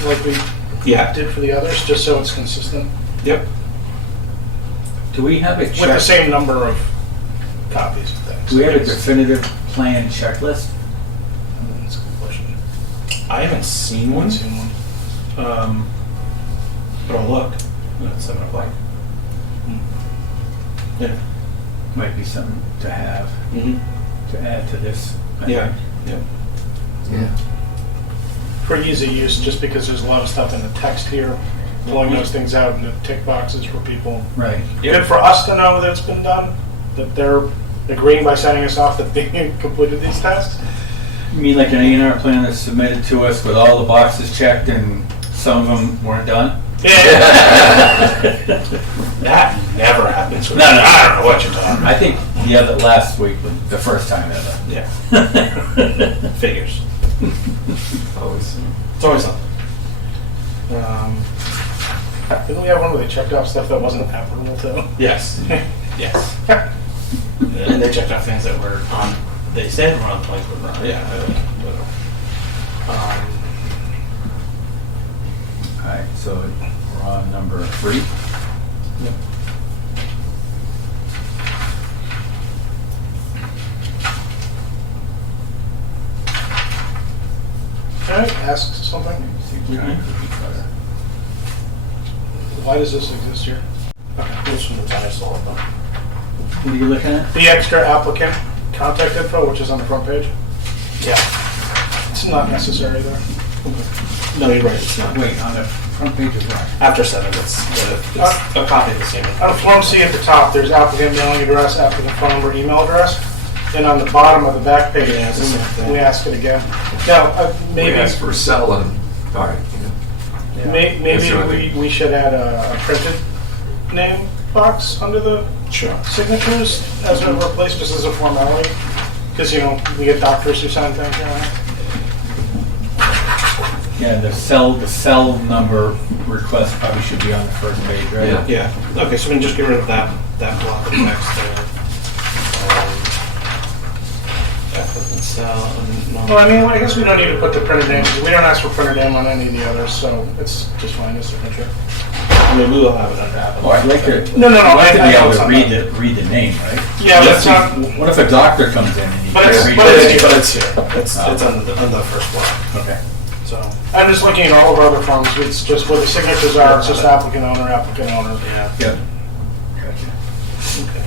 like we Yeah. did for the others, just so it's consistent Yep. do we have a with the check? same number of copies of things. Do we have a definitive plan checklist? That's a good question. I haven't seen one, Seen one. but I'll look. At 7 o'clock. Yeah. Might be something to have, Mm-hmm. to add to this. I Yeah. think. Yep. Yeah. For easy use, just because there's a lot of stuff in the text here, pulling those things out into tick boxes for people. Right. Good for us to know that it's been done, that they're agreeing by signing us off that they completed these tasks. You mean like an A&R plan that's submitted to us with all the boxes checked and some of them weren't done? That never happens. With No, me. no. I don't know what you're talking about. I think last week was the first time ever. Yeah. Figures. Always. It's always something. Didn't we have one where they checked off stuff that wasn't applicable to? Yes. Yes. And they checked off things that were on. They said were on plans, but not. Yeah. All right, so we're on number 3. Yep. Can I ask something? Why does this exist here? Okay. This from the dinosaur. What are you looking at? The extra applicant contact info, which is on the front page, Yeah. it's not necessary there. No, you're right. It's not. Wait, on the front page of what? After 7, it's a copy of the same. On Form C at the top, there's applicant mailing address, applicant phone number, email address. And on the bottom of the back page, Yeah, it's the same thing. we ask it again. Now, We maybe, asked for cell and, all right. Yeah. maybe That's the only we should add a printed name box under the Sure. signatures as a replacement, just as a formality. Because, we get doctors who sign things, Yeah, the cell number request probably should be on the first page, right? Yeah. Yeah. Okay, so we can just get rid of that block of text there. Applicant cell. Well, I mean, I guess we don't need to put the printed name, because we don't ask for printed name on any of the others, so it's just fine as signature. I mean, we will have it under applicant. Oh, I'd like to. No, I'd like to I be know able it's to on read the name, right? Yeah, that's not, What if a doctor comes in and he But can't it's- read but the it's- name? But it's here. It's on the first block. Okay. so, I'm just looking at all of our other forms, it's just where the signatures are, it's just applicant owner. Yeah. Yep. Gotcha. Okay.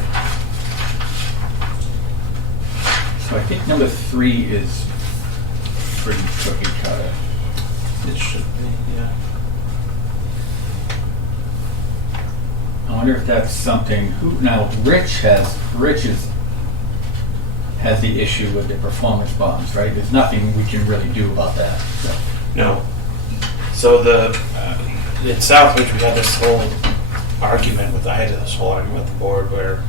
So I think number 3 is pretty cookie cutter. It should be, yeah. I wonder if that's something, now Rich has the issue with the performance bonds, right? There's nothing we can really do about that. So. No. So in Southbridge, we had this whole argument with the board where,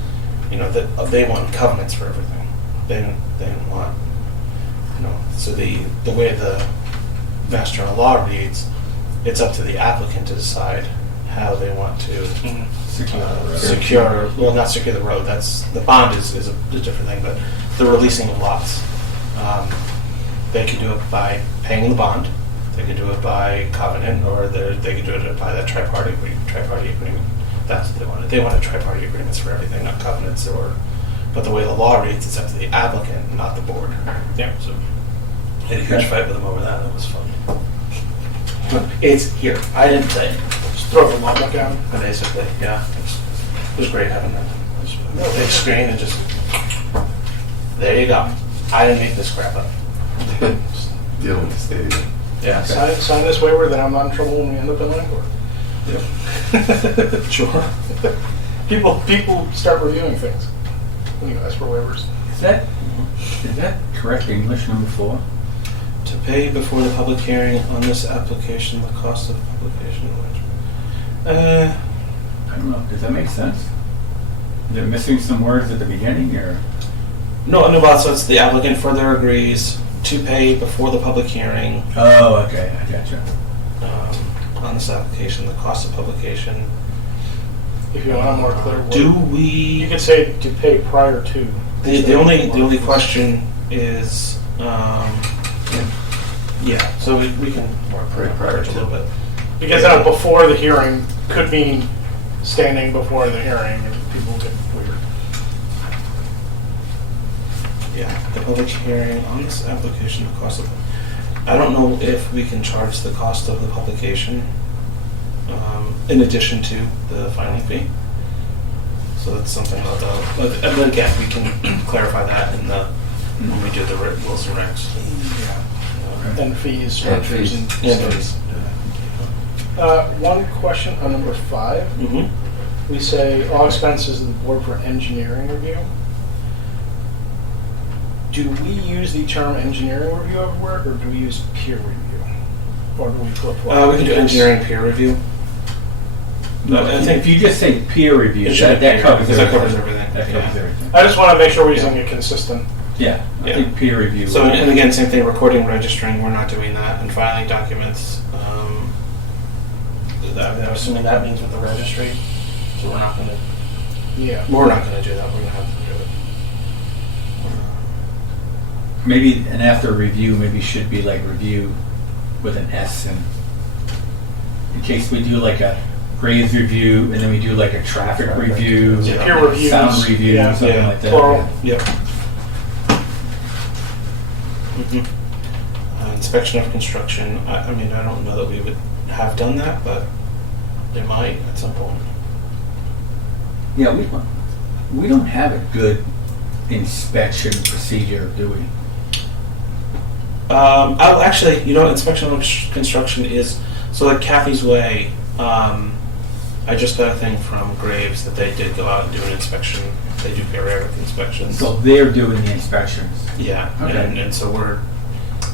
that they want covenants for everything. They didn't want, so the way the Mass General Law reads, it's up to the applicant to decide how they want to not secure the road. The bond is a different thing, but the releasing of lots. They could do it by paying the bond. They could do it by covenant, or they could do it by that tri-party agreement. That's what they wanted. They wanted tri-party agreements for everything, not covenants. But the way the law reads, it's up to the applicant, not the board. Yeah. So I had a huge fight with them over that. That was fun. But it's here. I didn't say it. Just throw the logbook out. Basically, yeah. It was great having that. Big screen and just there you go. I didn't make this crap up. Dealing with the stadium. Yeah. Sign this waiver that I'm not in trouble when we end up in land court. Yep. Sure. People start reviewing things when you ask for waivers. Is that correct English, number 4? To pay before the public hearing on this application the cost of publication. I don't know. Does that make sense? Is it missing some words at the beginning, or? No, so it's the applicant further agrees to pay before the public hearing Oh, okay. I gotcha. on this application the cost of publication. If you want a more clear word. You You could say to pay prior to. The only question is, so we can work prior to a little bit. Because before the hearing could mean standing before the hearing, and people get weird. Yeah, the public hearing on this application, the cost of. I don't know if we can charge the cost of the publication in addition to the filing fee. So that's something about that. But again, we can clarify that when we do the rules and regs. Yeah. And fees, And structures, fees. and fees. One question on number 5. Mm-hmm. We say all expenses of the board for engineering review. Do we use the term engineering review everywhere, or do we use peer review? Or do we flip-flop? We can do engineering peer review. No, I think if you just say peer review, it should that be covers peer, everything. that covers everything. That covers Yeah. everything. I just want to make sure we're using it consistent. Yeah, I Yeah. think peer review. So, and again, same thing, recording, registering, we're not doing that, and filing documents. I'm assuming that means with the registry, so we're not going to do that. We're going to have to do it. Maybe an after review should be like review with an S, and in case we do like a grades review and then we do like a traffic review, Yeah. Peer reviews. sound review, Yeah. something Yeah. like that. Plural. Yep. Mhm. Inspection of construction. I mean, I don't know that we would have done that, but they might at some point. Yeah, we don't have a good inspection procedure, do we? Actually, inspection of construction is so like Kathy's Way. I just got a thing from Graves that they did go out and do an inspection. They do periodic inspections. So they're doing the inspections. Yeah, Okay. and so we're.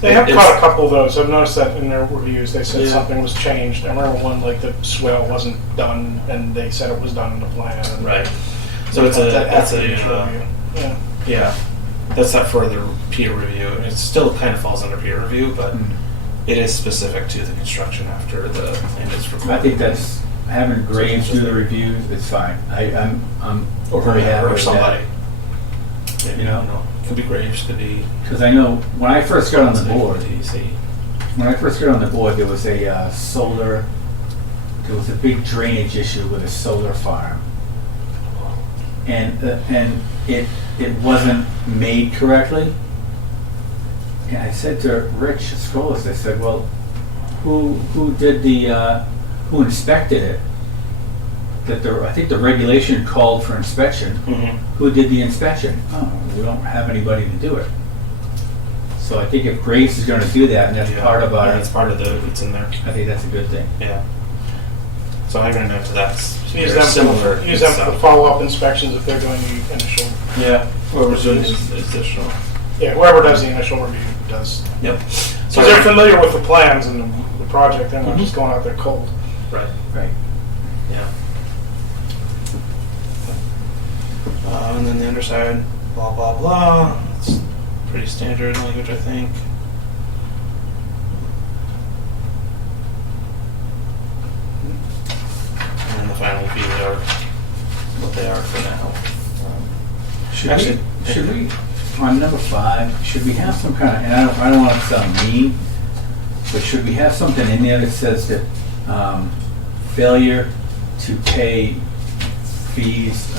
They have it's- caught a couple of those. I've noticed that in their reviews. They said Yeah. something was changed. I remember one, like the swale wasn't done, and they said it was done in the plan. And Right. So it's that's a review. Yeah. yeah, that's that further peer review. It still kind of falls under peer review, but it is specific to the construction after the plan is recorded. I think that's having Graves do the reviews. It's fine. I'm very happy or with somebody. You know? Could be Graves, could be. Because I know when I first got on the board, DEC. there was a solar. There was a big drainage issue with a solar farm, and it wasn't made correctly. And I said to Rich Scrollis, I said, "Well, who did who inspected it? I think the regulation called for inspection. Mm-hmm. Who did the inspection? Oh, we don't have anybody to do it." So I think if Graves is going to do that, and that's Yeah. part of our, Yeah, it's part of it's in there. I think that's a good thing. Yeah. So I ran into that. Use them Similar. use them for follow-up inspections if they're doing the initial. Yeah. Whoever's doing this additional. Yeah, whoever does the initial review does. Yep. So they're familiar with the plans and the project. They're not Mhm. just going out there cold. Right. Right. Yeah. And then the underside, blah blah blah. It's pretty standard language, I think. And then the filing fees are what they are for now. Should we, on number 5, should we have some kind of, and I don't want to sound mean, but should we have something in there that says that failure to pay fees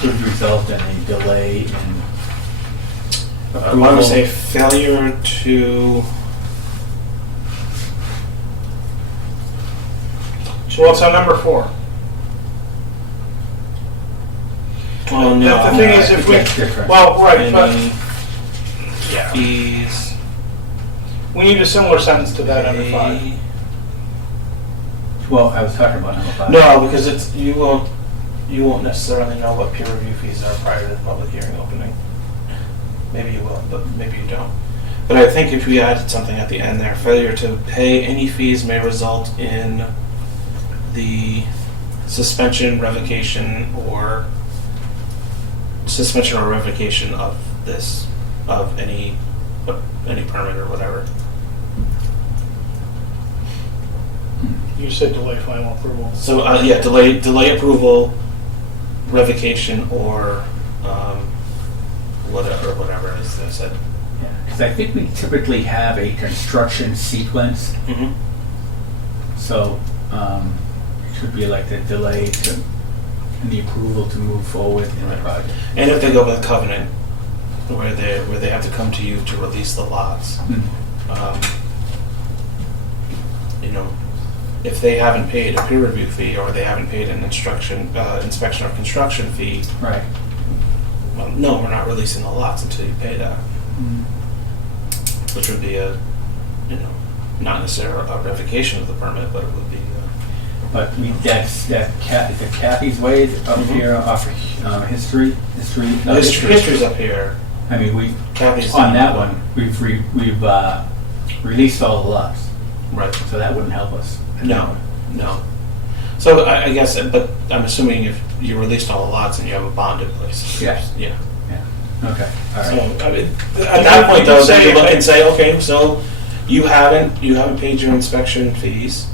could result in a delay in I would say failure to. Well, it's on number 4. Oh no. The thing is, if we, That's different. well, right, but Any yeah, fees. we need a similar sentence to that under 5. pay- Well, I was talking about number 5. No, because it's you won't necessarily know what peer review fees are prior to the public hearing opening. Maybe you will, but maybe you don't. But I think if we added something at the end there, failure to pay any fees may result in the suspension, revocation, or of this, of any permit or whatever. You said delay final approval. So yeah, delay approval, revocation, or whatever it is that I said. Because I think we typically have a construction sequence, Mm-hmm. so it should be like the delay to and the approval to move forward in the project. And if they go with a covenant, where they have to come to you to release the lots, if they haven't paid a peer review fee or they haven't paid an inspection or construction fee, Right. well, no, we're not releasing the lots until you pay that, which would be not necessarily a revocation of the permit, but it would be. But is it Kathy's Way up Mhm. here off history? No, History's up here. I mean, Kathy's on that one, we've released all the lots, Right. so that wouldn't help us. No. So I guess, but I'm assuming if you released all the lots and you have a bond in place. Yes. Yeah. Okay. All So right. I mean, at that point though, then you look and say, okay, so you haven't paid your inspection fees.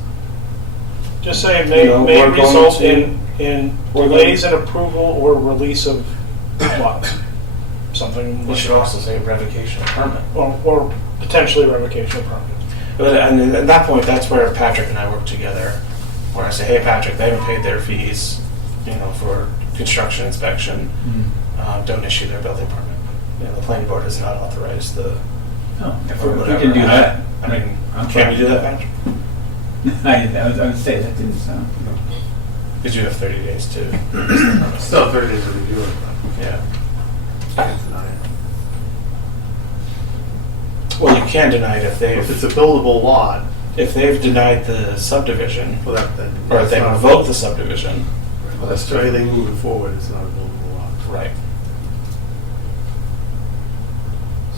Just say it may We're going result to- in we're delays in approval or release of lots. Something. We should also say revocation of permit. Or potentially revocation of permit. But and at that point, that's where Patrick and I work together. Where I say, hey Patrick, they haven't paid their fees, for construction inspection. Don't issue their building permit. The planning board has not authorized the. Oh, if or we whatever. can do that. I mean, I'm can fine you do with that, Patrick? I would say that didn't sound. Because you have 30 days to. Still 30 days to review it, Yeah. but I can't deny it. Well, you can deny it if If it's a buildable lot, they've denied the subdivision, well, then. or if it's they not a revoked the subdivision. Well, that's So anything moving forward is not a buildable lot. Right.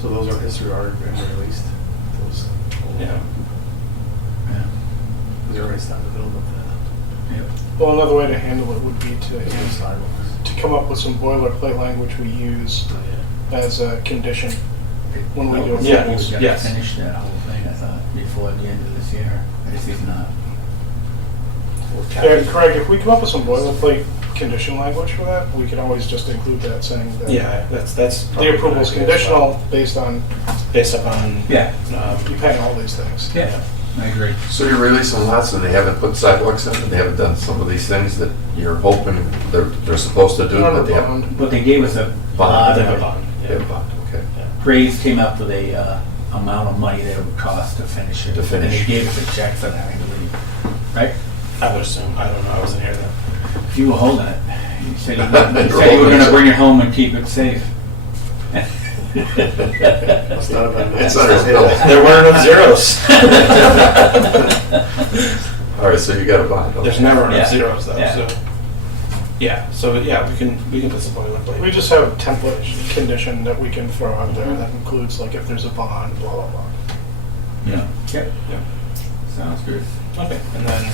So those are history already been released. Those. Yeah. They're already starting to build up Well, another way to handle it would be the sidewalks. to come up with some boilerplate language we use as a condition when we do Yeah. approvals. Yes. Finish that whole thing, I thought, before the end of this year. I guess he's not. Yeah, Craig, if we come up with some boilerplate condition language for that, we could always just include that saying that Yeah, that's the approval is conditional based on based upon. Yeah. you paying all these things. Yeah, I agree. So you're releasing lots and they haven't put sidewalks in, and they haven't done some of these things that you're hoping they're supposed to do, Remember but they haven't. bond. But they gave us a Bond. They bond. have a bond. They have a bond, okay. Graves came up with a amount of money that it would cost to finish it. To finish. And they gave us a check for that, I believe. Right? I would assume. I don't know. I wasn't here then. If you were holding it, you said you were going to bring it home and keep it safe. Must not have been It's that. under- There weren't enough zeros. All right, so you got a bond. okay. There's never enough Yeah. zeros though. Yeah. So yeah, we can put some boilerplate. We just have a template condition that we can throw out there that includes like if there's a bond, blah, blah, blah. Yeah. Yep. Yeah. Sounds good. Okay, and then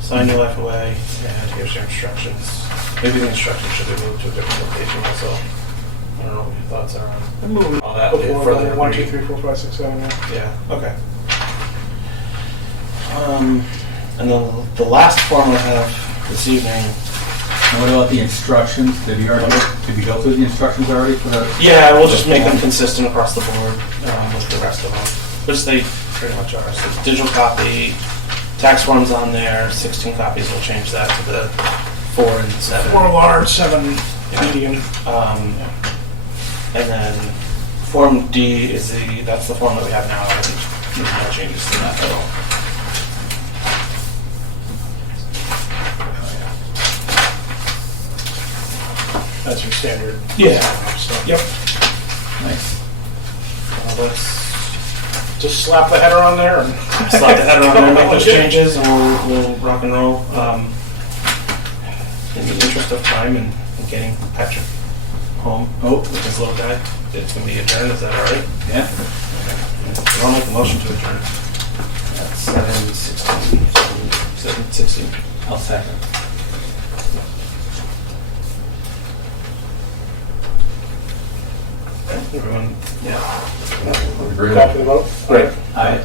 sign your life away, and here's your instructions. Maybe the instructions should be moved to a different location also. I don't know what your thoughts are on all that. Before, further 1, 2, reading. 3, 4, 5, 6, 7, yeah. Yeah, okay. And then the last form I have this evening. And what about the instructions? Did you go through the instructions already for the? Yeah, we'll just make them consistent across the board with the rest of them, which they pretty much are. So it's digital copy, tax forms on there, 16 copies, we'll change that to the 4 and 7. 4 large, 7 medium. And then Form D is that's the form that we have now. I think there's no changes to that at all. That's your standard. Yeah. stuff. Yep. Nice. Let's Just slap the header on there and slap the header on there, make those changes, and we'll rock and roll. In the interest of time and getting Patrick home with his little guy, it's going to be adjourned. Is that all right? Yeah. I'll make a motion to adjourn. At 7:16. 7:16. I'll second. Everyone, yeah. Agree. copy the vote. Great. Aye.